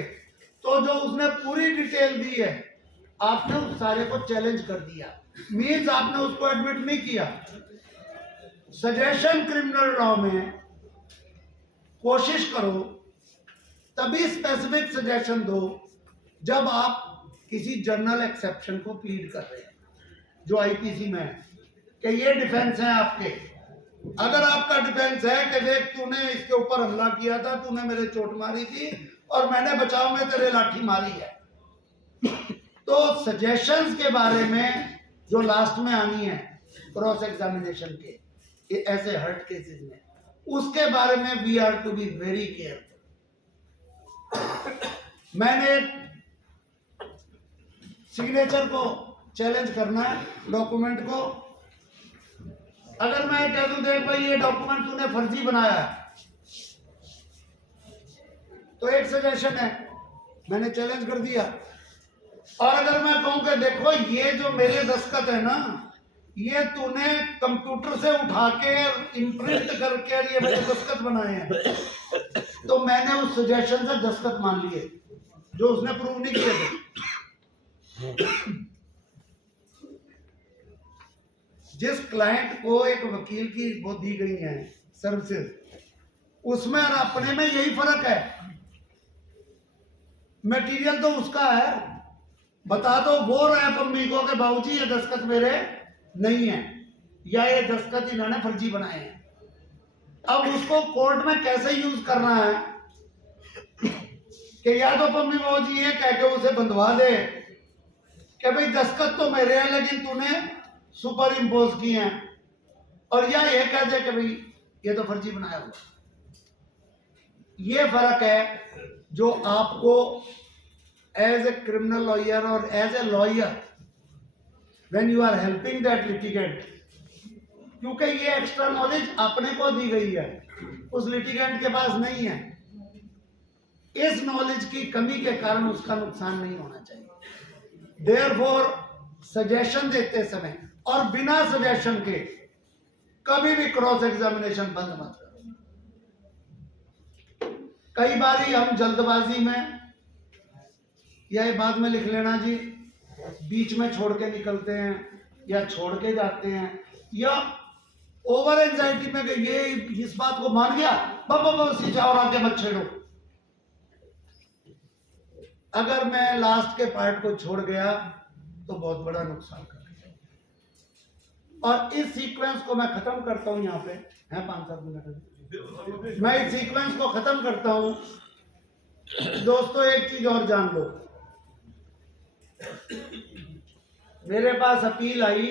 तो जो उसने पूरी डिटेल दी है आपने उस सारे को चैलेंज कर दिया, मीन्स आपने उसको एडमिट नहीं किया। सजेशन क्रिमिनल लॉ में कोशिश करो तभी स्पेसिफिक सजेशन दो जब आप किसी जर्नल एक्सेप्शन को प्लीड कर रहे हैं जो आईपीसी में है कि ये डिफेंस है आपके। अगर आपका डिफेंस है कि देख तूने इसके ऊपर हमला किया था, तूने मेरे चोट मारी थी और मैंने बचाव में तेरे लाठी मारी है, तो सजेशंस के बारे में जो लास्ट में आनी है क्रॉस एग्जामिनेशन के, ये ऐसे हर्ट केसेस में, उसके बारे में we are to be very careful. मैंने सिग्नेचर को चैलेंज करना है, डॉक्यूमेंट को। अगर मैं कह दूं देख भाई ये डॉक्यूमेंट तूने फर्जी बनाया है, तो एक सजेशन है, मैंने चैलेंज कर दिया। और अगर मैं कहूं कि देखो ये जो मेरे दस्तखत है ना, ये तूने कंप्यूटर से उठा के इम्प्रिंट करके ये मेरे दस्तखत बनाए हैं, तो मैंने उस सजेशन से दस्तखत मान लिए जो उसने प्रूव नहीं किए थे। जिस क्लाइंट को एक वकील की वो दी गई है सर्विसेज, उसमें और अपने में यही फर्क है। मटेरियल तो उसका है, बता दो वो रहे मम्मी को कि बाबूजी ये दस्तखत मेरे नहीं है, या ये दस्तखत इन्होंने फर्जी बनाए हैं। अब उसको कोर्ट में कैसे यूज करना है कि या तो मम्मी बाबूजी ये कह के उसे बंधवा दे कि भाई दस्तखत तो मेरे हैं लेकिन तूने सुपर इम्पोज किए हैं, और या ये कह दे कि भाई ये तो फर्जी बनाया हुआ। ये फर्क है जो आपको एज ए क्रिमिनल लॉयर और as a lawyer when you are helping that litigant, क्योंकि ये एक्स्ट्रा नॉलेज अपने को दी गई है, उस लिटिगेंट के पास नहीं है। इस नॉलेज की कमी के कारण उसका नुकसान नहीं होना चाहिए। देयरफॉर सजेशन देते समय और बिना सजेशन के कभी भी क्रॉस एग्जामिनेशन बंद मत करो। कई बार हम जल्दबाजी में, या ये बाद में लिख लेना जी, बीच में छोड़ के निकलते हैं या छोड़ के जाते हैं, या ओवर एंजाइटी में ये इस बात को मान गया बस और आगे मत छेड़ो। अगर मैं लास्ट के पार्ट को छोड़ गया तो बहुत बड़ा नुकसान कर गया। और इस सीक्वेंस को मैं खत्म करता हूं, यहाँ पे है 5-7 मिनट, मैं इस सीक्वेंस को खत्म करता हूं। दोस्तों एक चीज और जान लो, मेरे पास अपील आई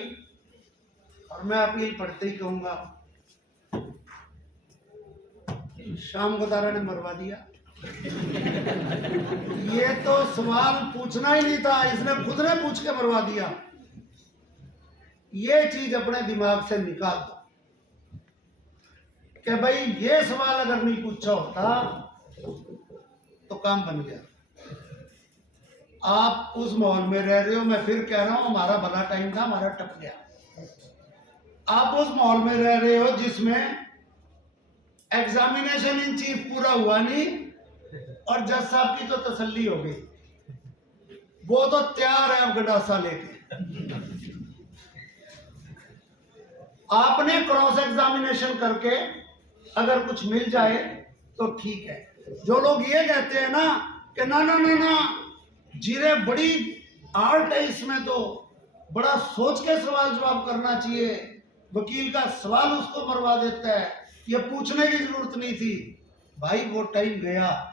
और मैं अपील पढ़ते ही कहूंगा शाम गोदारा ने मरवा दिया। ये तो सवाल पूछना ही नहीं था, इसने खुद ने पूछ के मरवा दिया। ये चीज अपने दिमाग से निकाल दो कि भाई ये सवाल अगर नहीं पूछा होता तो काम बन गया। आप उस माहौल में रह रहे हो, मैं फिर कह रहा हूं हमारा भला टाइम था, हमारा टप गया। आप उस माहौल में रह रहे हो जिसमें एग्जामिनेशन इन चीफ पूरा हुआ नहीं और जज साहब की तो तसल्ली हो गई, वो तो तैयार है अब गंडासा लेके। आपने क्रॉस एग्जामिनेशन करके अगर कुछ मिल जाए तो ठीक है। जो लोग ये कहते हैं ना कि ना ना ना ना जीरे बड़ी आर्ट है इसमें, तो बड़ा सोच के सवाल जवाब करना चाहिए, वकील का सवाल उसको मरवा देता है, ये पूछने की जरूरत नहीं थी। भाई वो टाइम गया।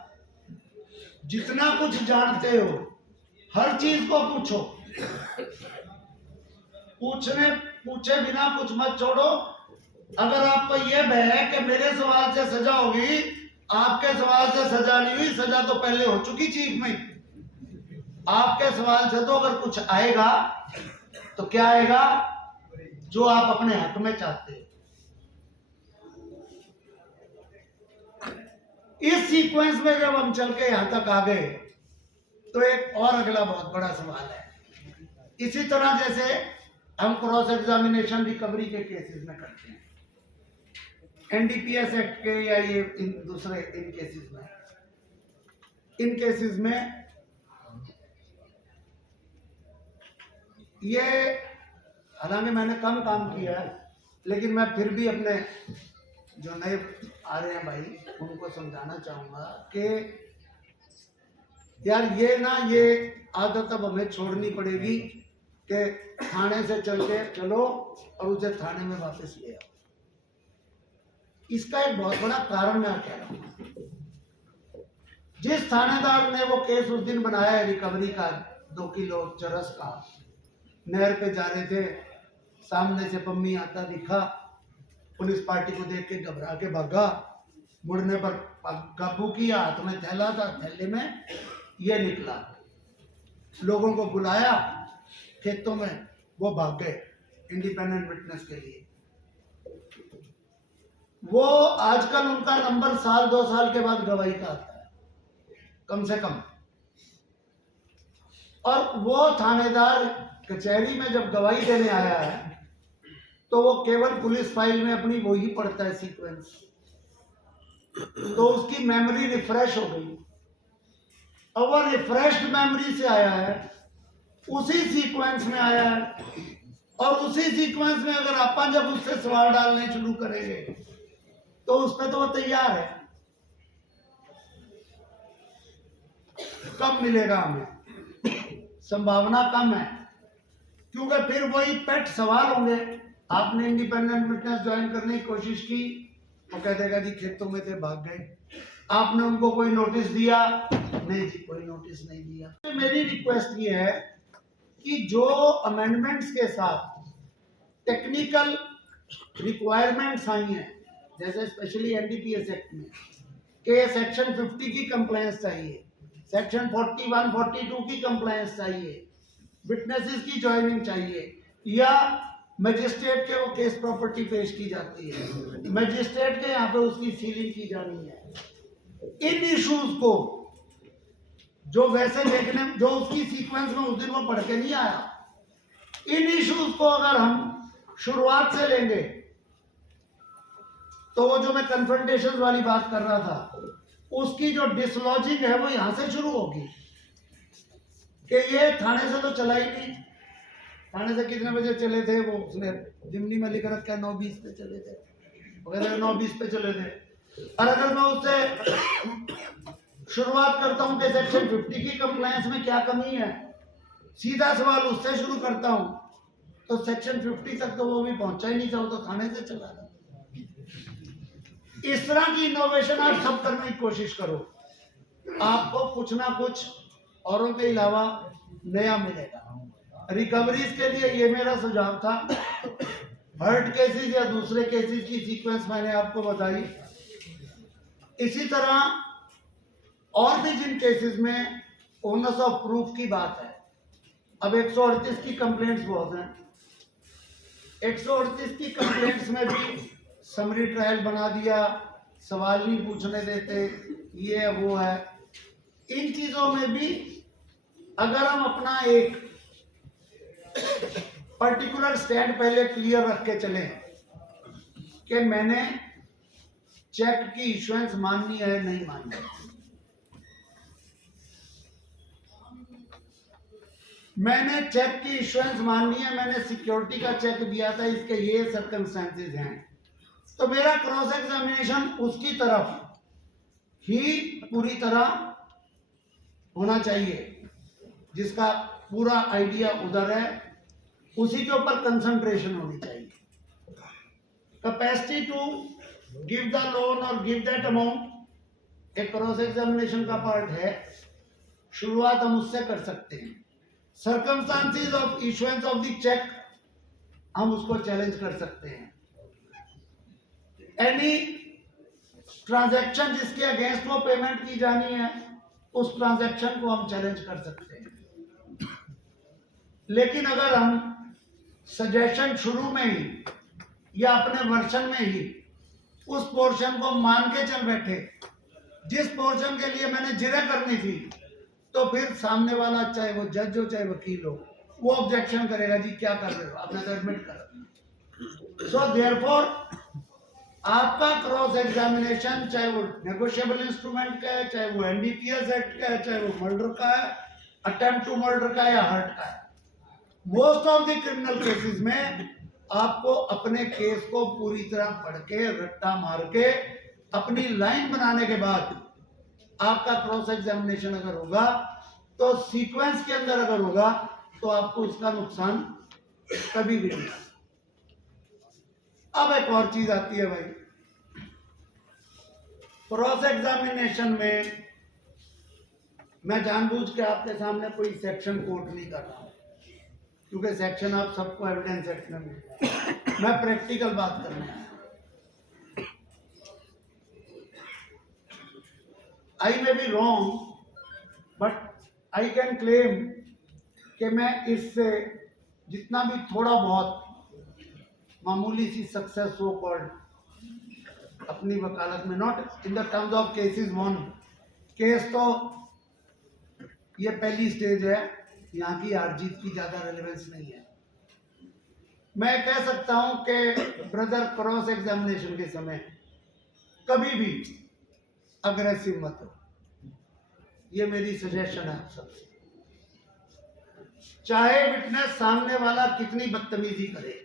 जितना कुछ जानते हो हर चीज को पूछो, पूछे बिना कुछ मत छोड़ो। अगर आपको यह भय है कि मेरे सवाल से सजा होगी, आपके सवाल से सजा नहीं हुई, सजा तो पहले हो चुकी चीफ में। आपके सवाल से तो अगर कुछ आएगा तो क्या आएगा, जो आप अपने हक में चाहते हो। इस सीक्वेंस में जब हम चल के यहां तक आ गए तो एक और अगला बहुत बड़ा सवाल है। इसी तरह जैसे हम क्रॉस एग्जामिनेशन रिकवरी के केसेस में करते हैं, एनडीपीएस एक्ट के या ये दूसरे इन केसेस में ये, हालांकि मैंने कम काम किया है लेकिन मैं फिर भी अपने जो नए आ रहे हैं भाई उनको समझाना चाहूंगा कि यार ये आदत अब हमें छोड़नी पड़ेगी कि थाने से चलो और उसे थाने में वापस ले आओ। इसका एक बहुत बड़ा कारण मैं कह रहा हूं। जिस थानेदार ने वो केस उस दिन बनाया है रिकवरी का 2 किलो चरस का, नहर पे जा रहे थे, सामने से पम्मी आता दिखा, पुलिस पार्टी को देख के घबरा के भागा, मुड़ने पर काबू किया, हाथ में थैला था, थैले में ये निकला, लोगों को बुलाया खेतों में, वो भाग गए इंडिपेंडेंट विटनेस के लिए। वो आजकल उनका नंबर साल 2 साल के बाद गवाही का आता है कम से कम, और वो थानेदार कचहरी में जब गवाही देने आया है तो वो केवल पुलिस फाइल में अपनी वो ही पढ़ता है सीक्वेंस, तो उसकी मेमोरी रिफ्रेश हो गई। अब वो रिफ्रेश्ड मेमोरी से आया है, उसी सीक्वेंस में आया है, और उसी सीक्वेंस में अगर अपन जब उससे सवाल डालने शुरू करेंगे तो उस पर तो वो तैयार है। कम मिलेगा हमें, संभावना कम है, क्योंकि फिर वही पेट सवाल होंगे। आपने इंडिपेंडेंट विटनेस ज्वाइन करने की कोशिश की, वो कह देगा जी खेतों में थे भाग गए। आपने उनको कोई नोटिस दिया? नहीं जी, कोई नोटिस नहीं दिया। तो मेरी रिक्वेस्ट ये है कि जो अमेंडमेंट्स के साथ टेक्निकल रिक्वायरमेंट्स आई हैं, जैसे स्पेशली एनडीपीएस एक्ट में के सेक्शन 50 की कंप्लायंस चाहिए, सेक्शन 41, 42 की कंप्लायंस चाहिए, विटनेसेस की ज्वाइनिंग चाहिए, या मजिस्ट्रेट के वो केस प्रॉपर्टी पेश की जाती है, मजिस्ट्रेट के यहाँ पे उसकी सीलिंग की जानी है। इन इश्यूज को जो वैसे देखने, जो उसकी सीक्वेंस में उस दिन वो पढ़ के नहीं आया, इन इश्यूज को अगर हम शुरुआत से लेंगे तो वो जो मैं कन्फ्रंटेशन वाली बात कर रहा था, उसकी जो डिसलॉजिंग है वो यहां से शुरू होगी कि ये थाने से तो चला ही नहीं। थाने से कितने बजे चले थे? वो उसने जिमनी में लिख रखा है 9:20 पे चले थे, वगैरह 9:20 पे चले थे। और अगर मैं उससे शुरुआत करता हूं कि सेक्शन 50 की कंप्लायंस में क्या कमी है, सीधा सवाल उससे शुरू करता हूं, तो सेक्शन 50 तक तो वो भी पहुंचा ही नहीं था, तो थाने से चला था। इस तरह की इनोवेशन आप सब करने की कोशिश करो, आपको कुछ ना कुछ औरों के अलावा नया मिलेगा। रिकवरीज के लिए ये मेरा सुझाव था। हर्ट केसेस या दूसरे केसेस की सीक्वेंस मैंने आपको बताई। इसी तरह और भी जिन केसेस में ओनर्स ऑफ प्रूफ की बात है, अब 138 की कंप्लेंट्स बहुत हैं, 138 की कंप्लेंट्स में भी समरी ट्रायल बना दिया, सवाल नहीं पूछने देते, ये वो है। इन चीजों में भी अगर हम अपना एक पर्टिकुलर स्टैंड पहले क्लियर रख के चलें कि मैंने चेक की इश्यूएंस माननी है नहीं माननी, मैंने चेक की इश्यूएंस माननी है, मैंने सिक्योरिटी का चेक दिया था, इसके ये सर्कमस्टेंसेस हैं, तो मेरा क्रॉस एग्जामिनेशन उसकी तरफ ही पूरी तरह होना चाहिए, जिसका पूरा आइडिया उधर है, उसी के ऊपर कंसंट्रेशन होनी चाहिए। Capacity to give the loan और गिव दैट अमाउंट एक क्रॉस एग्जामिनेशन का पार्ट है, शुरुआत हम उससे कर सकते हैं। Circumstances of issuance of the cheque हम उसको चैलेंज कर सकते हैं। एनी ट्रांजैक्शन जिसके अगेंस्ट वो पेमेंट की जानी है, उस ट्रांजैक्शन को हम चैलेंज कर सकते हैं। लेकिन अगर हम सजेशन शुरू में ही या अपने वर्षन में ही उस पोर्शन को मान के चल बैठे जिस पोर्शन के लिए मैंने जिरह करनी थी, तो फिर सामने वाला चाहे वो जज हो चाहे वकील हो, वो ऑब्जेक्शन करेगा, जी क्या कर रहे हो, आपने तो एडमिट कर। सो देयरफॉर आपका क्रॉस एग्जामिनेशन चाहे वो नेगोशिएबल इंस्ट्रूमेंट का है, चाहे वो एनडीपीएस एक्ट का है, चाहे वो मर्डर का है, अटेम्प्ट टू मर्डर का या हर्ट का है, most of the criminal cases में आपको अपने केस को पूरी तरह पढ़ के रट्टा मार के अपनी लाइन बनाने के बाद आपका क्रॉस एग्जामिनेशन अगर होगा, तो सीक्वेंस के अंदर अगर होगा तो आपको उसका नुकसान कभी भी नहीं। अब एक और चीज आती है भाई, क्रॉस एग्जामिनेशन में मैं जानबूझ के आपके सामने कोई सेक्शन कोट नहीं कर रहा हूं, क्योंकि सेक्शन आप सबको एविडेंस एक्ट में मिले। मैं प्रैक्टिकल बात करना है। I may be wrong but I can claim कि मैं इससे जितना भी थोड़ा बहुत मामूली सी सक्सेस सो कॉल्ड अपनी वकालत में, not in the terms of cases one, case तो ये पहली स्टेज है, यहाँ की हार जीत की ज्यादा रेलेवेंस नहीं है। मैं कह सकता हूं कि ब्रदर क्रॉस एग्जामिनेशन के समय कभी भी अग्रेसिव मत हो, ये मेरी सजेशन है आप सबसे। चाहे विटनेस सामने वाला कितनी बदतमीजी करे,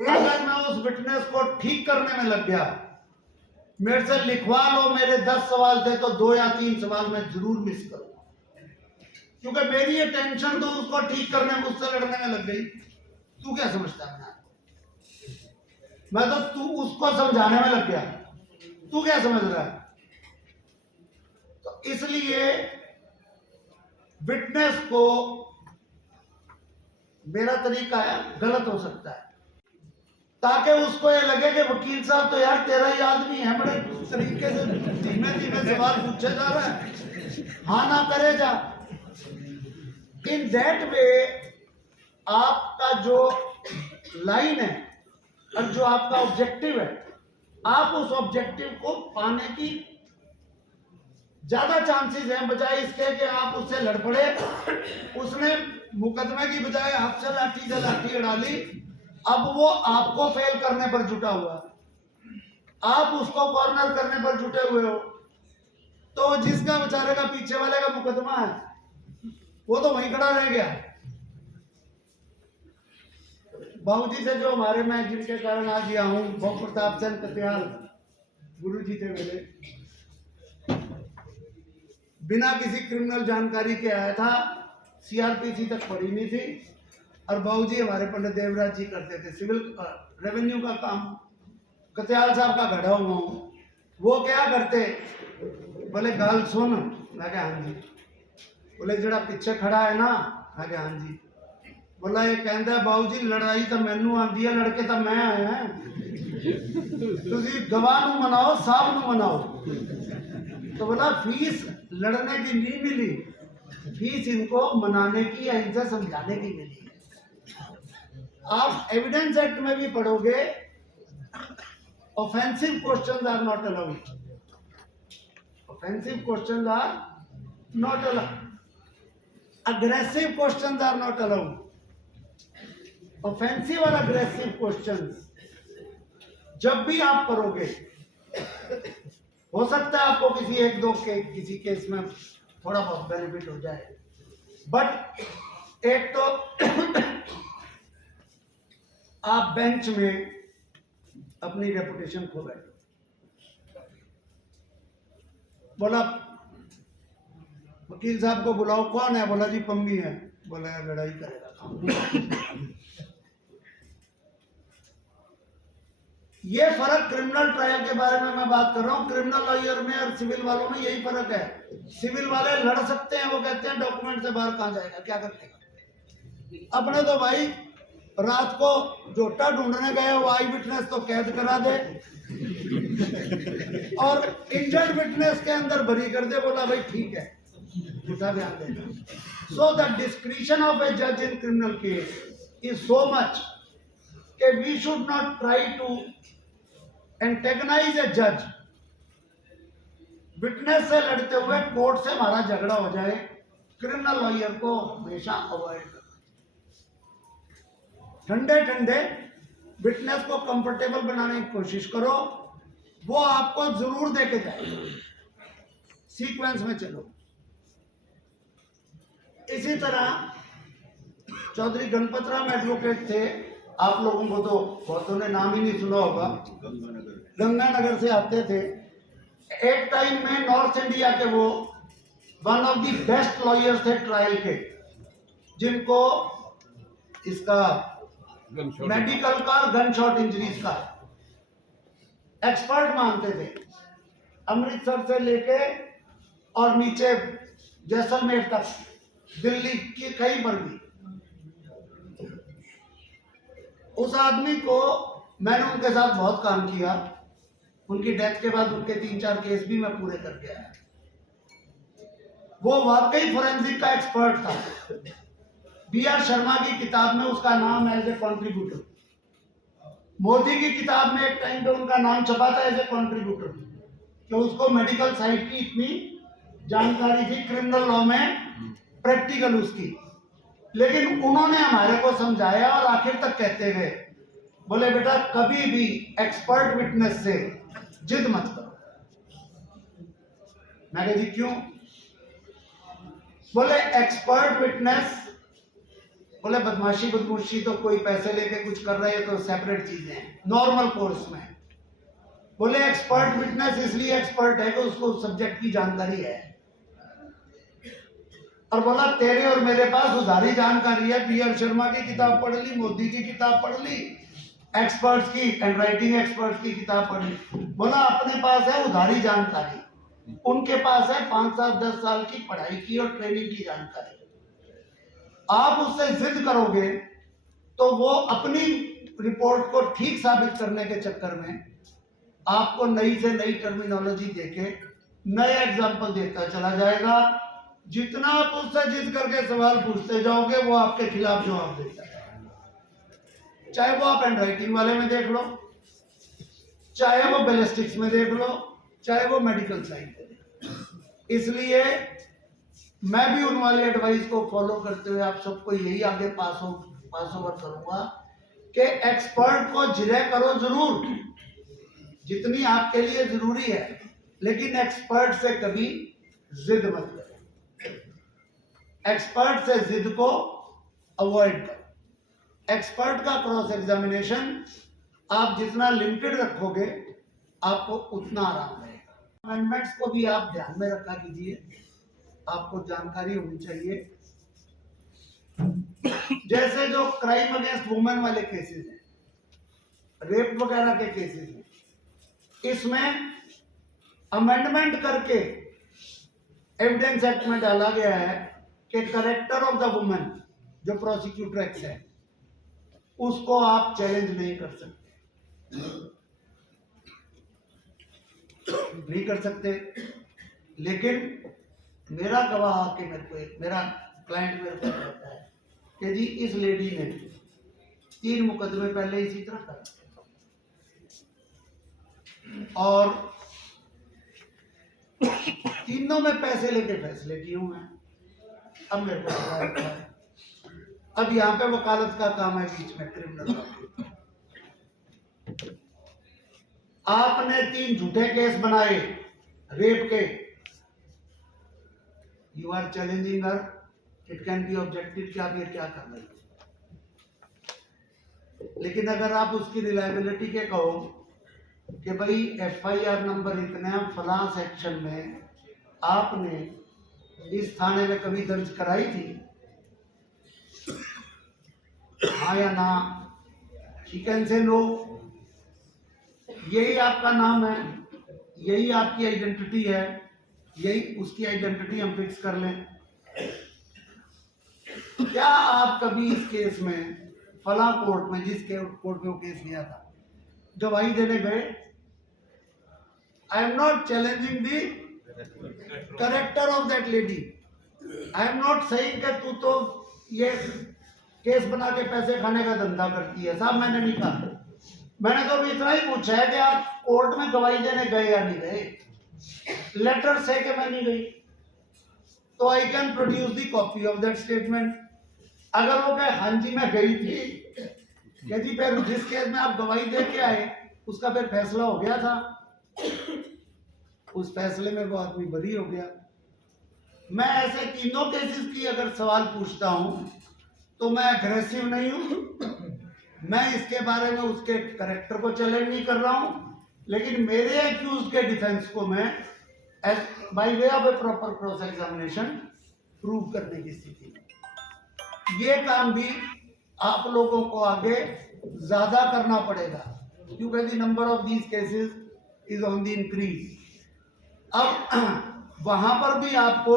अगर मैं उस विटनेस को ठीक करने में लग गया, मेरे से लिखवा लो, मेरे 10 सवाल थे तो 2 या 3 सवाल मैं जरूर मिस करूंगा, क्योंकि मेरी ये टेंशन तो उसको ठीक करने में, उससे लड़ने में लग गई। तू क्या समझता है? मैं तो तू उसको समझाने में लग गया, तू क्या समझ रहा है? तो इसलिए विटनेस को, मेरा तरीका है, गलत हो सकता है, ताकि उसको ये लगे कि वकील साहब तो यार तेरा ही आदमी है, बड़े तरीके से धीमे धीमे सवाल पूछे जा रहा है, हाँ ना करे जा। इन दैट वे आपका जो लाइन है और जो आपका ऑब्जेक्टिव है, आप उस ऑब्जेक्टिव को पाने की ज्यादा चांसेस हैं, बजाय इसके कि आप उससे लड़ पड़े। उसने मुकदमे की बजाय आपसे लाठी से लाठी अड़ा ली, अब वो आपको फेल करने पर जुटा हुआ, आप उसको कॉर्नर करने पर जुटे हुए हो। तो जिसका बेचारे का पीछे वाले का मुकदमा है वो तो वहीं खड़ा रह गया। बाबूजी से जो हमारे, मैं जिनके कारण आज यहाँ हूँ, बहु प्रताप चंद कत्याल गुरु जी थे मेरे, बिना किसी क्रिमिनल जानकारी के आया था, सीआरपीसी तक पढ़ी नहीं थी, और बाबूजी हमारे पंडित देवराज जी करते थे सिविल रेवेन्यू का काम, कत्याल साहब का गढ़ा हुआ हूँ। वो क्या करते, बोले गाल सुन, मैं कहा हाँ जी। बोले जरा पीछे खड़ा है ना, मैं कहा हाँ जी। बोला ये कहता है बाबूजी लड़ाई तो मैनू आती है, लड़के तो मैं आया है, तुसी गवाह नू मनाओ, साहब नू मनाओ। तो बोला फीस लड़ने की नहीं मिली, फीस इनको मनाने की या इनसे समझाने की मिली। आप एविडेंस एक्ट में भी पढ़ोगे, offensive questions are not allowed, offensive questions are not allowed, aggressive questions are not allowed. Offensive और अग्रेसिव क्वेश्चंस जब भी आप करोगे, हो सकता है आपको किसी एक दो के किसी केस में थोड़ा बहुत बेनिफिट हो जाए, बट एक तो आप बेंच में अपनी रेपुटेशन खो बैठो। बोला वकील साहब को बुलाओ, कौन है? बोला जी पम्मी है। बोला यार लड़ाई करेगा। ये फर्क क्रिमिनल ट्रायल के बारे में मैं बात कर रहा हूँ, क्रिमिनल लॉयर में और सिविल वालों में यही फर्क है। सिविल वाले लड़ सकते हैं, वो कहते हैं डॉक्यूमेंट से बाहर कहाँ जाएगा, क्या कर लेगा। अपने तो भाई रात को जोटा ढूंढने गए, वो आई विटनेस तो कैद करा दे और इंजर्ड विटनेस के अंदर बरी कर दे, बोला भाई ठीक है, झूठा बयान देगा। So the discretion of a जज in criminal case is so much कि we should not try to antagonize a जज। विटनेस से लड़ते हुए कोर्ट से हमारा झगड़ा हो जाए, क्रिमिनल लॉयर को हमेशा अवॉइड करना। ठंडे ठंडे विटनेस को कंफर्टेबल बनाने की कोशिश करो, वो आपको जरूर देके जाएगा। सीक्वेंस में चलो। इसी तरह चौधरी गणपत राम एडवोकेट थे, आप लोगों को तो बहुतों ने नाम ही नहीं सुना होगा, गंगानगर से आते थे। एक टाइम में नॉर्थ इंडिया के वो one of the best lawyers थे ट्रायल के, जिनको इसका मेडिकल का गन शॉट इंजरीज का एक्सपर्ट मानते थे। अमृतसर से लेके और नीचे जैसलमेर तक, दिल्ली की कहीं पर भी उस आदमी को मैंने उनके साथ बहुत काम किया, उनकी डेथ के बाद उनके 3-4 केस भी मैं पूरे करके आया। वो वाकई फोरेंसिक का एक्सपर्ट था। B.R. शर्मा की किताब में उसका नाम है एज ए कॉन्ट्रीब्यूटर। मोदी की किताब में एक टाइम पे उनका नाम छपा था एज ए कॉन्ट्रीब्यूटर, कि उसको मेडिकल साइड की इतनी जानकारी थी, क्रिमिनल लॉ में प्रैक्टिकल उसकी। लेकिन उन्होंने हमारे को समझाया और आखिर तक कहते गए, बोले बेटा कभी भी एक्सपर्ट विटनेस से जिद मत करो। मैं कहा जी क्यों? बोले एक्सपर्ट विटनेस, बोले बदमाशी बदमाशी तो कोई पैसे लेके कुछ कर रहे हैं तो सेपरेट चीजें हैं, नॉर्मल कोर्स में। बोले एक्सपर्ट विटनेस इसलिए एक्सपर्ट है कि उसको सब्जेक्ट की जानकारी है। और बोला तेरे और मेरे पास उधारी जानकारी है, B.R. शर्मा की किताब पढ़ ली, मोदी की किताब पढ़ ली, एक्सपर्ट्स की हैंडराइटिंग एक्सपर्ट्स की किताब पढ़ ली। बोला अपने पास है उधारी जानकारी, उनके पास है 5-7-10 साल की पढ़ाई की और ट्रेनिंग की जानकारी। आप उससे जिद करोगे तो वो अपनी रिपोर्ट को ठीक साबित करने के चक्कर में आपको नई से नई टर्मिनोलॉजी देके नए एग्जाम्पल देता चला जाएगा। जितना आप उससे जिद करके सवाल पूछते जाओगे वो आपके खिलाफ जवाब देता है। चाहे वो आप हैंडराइटिंग वाले में देख लो, चाहे वो बैलिस्टिक्स में देख लो, चाहे वो मेडिकल साइंस में देख लो। इसलिए मैं भी उन वाले एडवाइस को फॉलो करते हुए आप सबको यही आगे पास ओवर करूंगा कि एक्सपर्ट को जिरह करो जरूर, जितनी आपके लिए जरूरी है, लेकिन एक्सपर्ट से कभी जिद मत करो। एक्सपर्ट से जिद को अवॉइड करो। एक्सपर्ट का क्रॉस एग्जामिनेशन आप जितना लिमिटेड रखोगे आपको उतना आराम रहेगा। अमेंडमेंट्स को भी आप ध्यान में रखा कीजिए, आपको जानकारी होनी चाहिए। जैसे जो क्राइम अगेंस्ट वुमेन वाले केसेस हैं, रेप वगैरह के केसेस हैं, इसमें अमेंडमेंट करके एविडेंस एक्ट में डाला गया है कि कैरेक्टर ऑफ द वुमेन, जो प्रोसिक्यूटर एक्ट है, उसको आप चैलेंज नहीं कर सकते, नहीं कर सकते। लेकिन मेरा गवाह आके मेरा क्लाइंट मेरे को कहता है कि जी इस लेडी ने 3 मुकदमे पहले इसी तरह कर और तीनों में पैसे लेके फैसले किए हुए हैं। अब मेरे को लगता है अब यहाँ पे वकालत का काम है, बीच में क्रिमिनल का। आपने 3 झूठे केस बनाए रेप के, you are challenging her, it can be objected कि आप ये क्या कर रहे हो। लेकिन अगर आप उसकी रिलायबिलिटी के कहो कि भाई FIR नंबर इतना फलां सेक्शन में आपने इस थाने में कभी दर्ज कराई थी, हाँ या ना, शी कैन से नो। यही आपका नाम है, यही आपकी आइडेंटिटी है, यही उसकी आइडेंटिटी हम फिक्स कर लें। क्या आप कभी इस केस में फला कोर्ट में, जिस कोर्ट में वो केस गया था, गवाही देने गए? I am not challenging the character of that lady. I am not saying कि तू तो ये केस बना के पैसे खाने का धंधा करती है। साहब मैंने नहीं कहा, मैंने तो इतना ही पूछा है कि आप कोर्ट में गवाही देने गए या नहीं गए। लेटर से कि मैं नहीं गई, तो I can produce the copy of that statement. अगर वो कहे हाँ जी मैं गई थी, क्या जी फिर जिस केस में आप गवाही दे के आए उसका फिर फैसला हो गया था, उस फैसले में वो आदमी बरी हो गया। मैं ऐसे तीनों केसेस की अगर सवाल पूछता हूं तो मैं अग्रेसिव नहीं हूं। मैं इसके बारे में उसके कैरेक्टर को चैलेंज नहीं कर रहा हूं, लेकिन मेरे एक्यूज के डिफेंस को मैं by way of A proper cross examination prove करने की स्थिति में। ये काम भी आप लोगों को आगे ज्यादा करना पड़ेगा, क्योंकि the number of these cases is on the increase. अब वहां पर भी आपको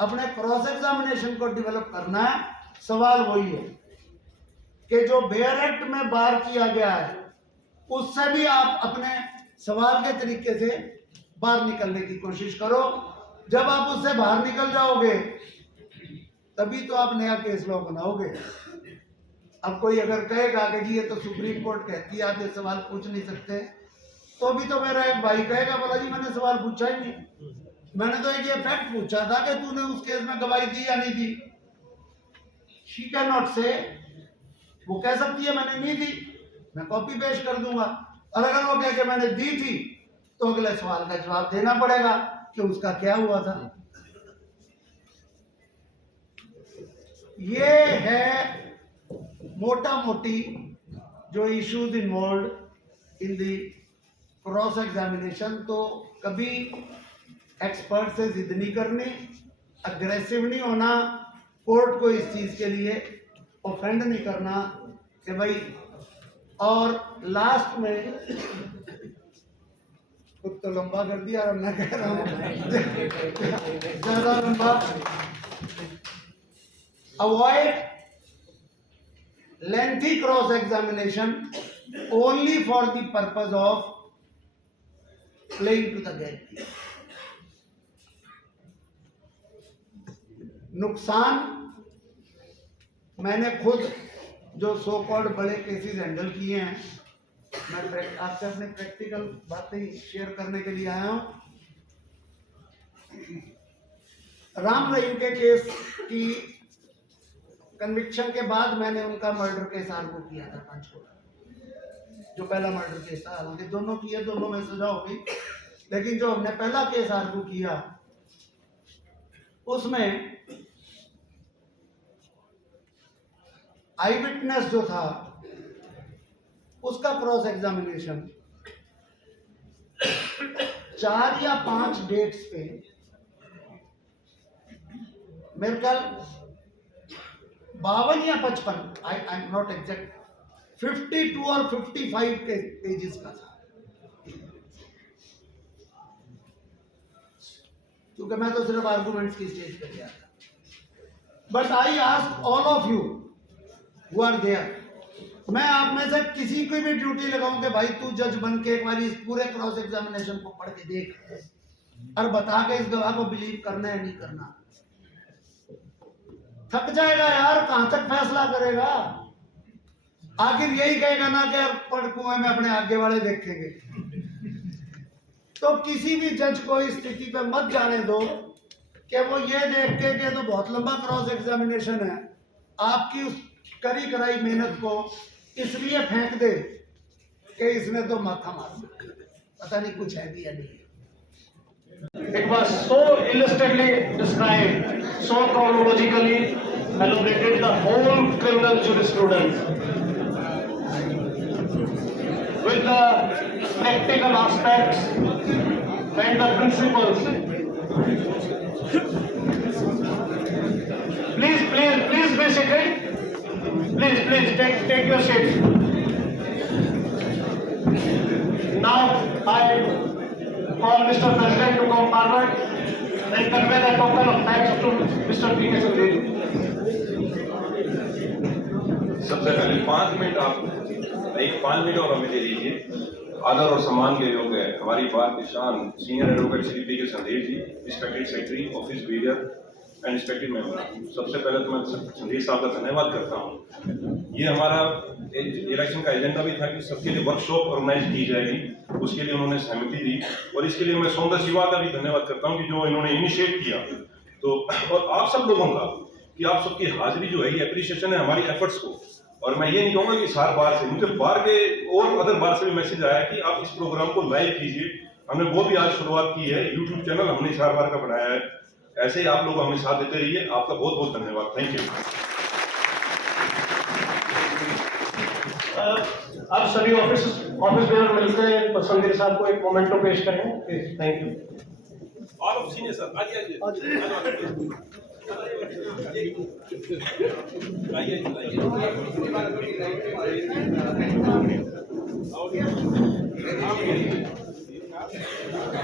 अपने क्रॉस एग्जामिनेशन को डेवलप करना है। सवाल वही है कि जो बेयर एक्ट में बार किया गया है उससे भी आप अपने सवाल के तरीके से बाहर निकलने की कोशिश करो। जब आप उससे बाहर निकल जाओगे तभी तो आप नया केस लॉ बनाओगे। अब कोई अगर कहेगा कि जी ये तो सुप्रीम कोर्ट कहती है आप ये सवाल पूछ नहीं सकते, तो भी तो मेरा एक भाई कहेगा बोला जी मैंने सवाल पूछा ही नहीं, मैंने तो एक ये फैक्ट पूछा था कि तूने उस केस में गवाही दी या नहीं दी। शी कैन नॉट से, वो कह सकती है मैंने नहीं दी, मैं कॉपी पेश कर दूंगा। और अगर वो कह के मैंने दी थी तो अगले सवाल का जवाब देना पड़ेगा कि उसका क्या हुआ था। ये है मोटा मोटी जो issues involve in the cross examination. तो कभी एक्सपर्ट से जिद नहीं करनी, अग्रेसिव नहीं होना, कोर्ट को इस चीज के लिए ऑफेंड नहीं करना कि भाई। और लास्ट में खुद तो लंबा कर दिया और मैं कह रहा हूं ज्यादा लंबा। Avoid lengthy cross examination only for the purpose of playing to the game. नुकसान मैंने खुद जो सो कॉल्ड बड़े केसेस हैंडल किए हैं, मैं आपसे अपने प्रैक्टिकल बातें शेयर करने के लिए आया हूं। राम रहीम के केस की कन्विक्शन के बाद मैंने उनका मर्डर केस आर्गू किया था पंचकुला, जो पहला मर्डर केस था। हालांकि दोनों किए, दोनों में सजा हो गई, लेकिन जो हमने पहला केस आर्गू किया उसमें आई विटनेस जो था उसका क्रॉस एग्जामिनेशन 4 या 5 डेट्स पे मेरे ख्याल 52 या 55, आई एम नॉट एग्जैक्ट, 52 और 55 के पेजेस का था। क्योंकि मैं तो सिर्फ आर्गुमेंट्स की स्टेज पे गया था, but I ask all of you who are there, मैं आप में से किसी को भी ड्यूटी लगाऊं कि भाई तू जज बन के एक बार इस पूरे क्रॉस एग्जामिनेशन को पढ़ के देख और बता के इस गवाह को बिलीव करना है नहीं करना। थक जाएगा यार, कहां तक फैसला करेगा। आखिर यही कहेगा ना कि यार पढ़ कुएं में अपने आगे वाले देखेंगे। तो किसी भी जज को इस स्थिति पे मत जाने दो कि वो ये देख के कि तो बहुत लंबा क्रॉस एग्जामिनेशन है, आपकी उस करी कराई मेहनत को इसलिए फेंक दे कि इसने तो माथा मार दिया, पता नहीं कुछ है भी या नहीं। It was so illustratively described, so chronologically elaborated the whole criminal jurisprudence with the practical aspects and the principles. Please be seated. Please take your seats. Now I call Mr. President to come forward and convey the token of thanks to Mr. P.K. Sandheri. सबसे पहले 5 minute आप 5 minute और हमें दे दीजिए। आदर और सम्मान के योग्य है हमारी बात की शान सीनियर एडवोकेट श्री पी.के. Sandher ji, respected secretary office bearer and respected member. सबसे पहले तो मैं संधेर साहब का धन्यवाद करता हूँ। ये हमारा इलेक्शन का एजेंडा भी था कि सबके लिए वर्कशॉप ऑर्गेनाइज की जाएगी, उसके लिए उन्होंने सहमति दी और इसके लिए मैं सौंदर्य शिवा का भी धन्यवाद करता हूँ कि जो इन्होंने इनिशिएट किया। तो और आप सब लोगों का कि आप सबकी हाजिरी जो है ये अप्रिशिएशन है हमारी एफर्ट्स को। और मैं ये नहीं कहूँगा कि सार बार से, मुझे बार के और अदर बार से भी मैसेज आया कि आप इस प्रोग्राम को लाइव कीजिए। हमने वो भी आज शुरुआत की है, यूट्यूब चैनल हमने सार बार का बनाया है। ऐसे ही आप लोग हमें साथ देते रहिए। आपका बहुत बहुत धन्यवाद। Thank you. अब सभी ऑफिस बेयर मिलकर संधेर साहब को एक मोमेंटो पेश करें। Thank you. All of senior sir आइए।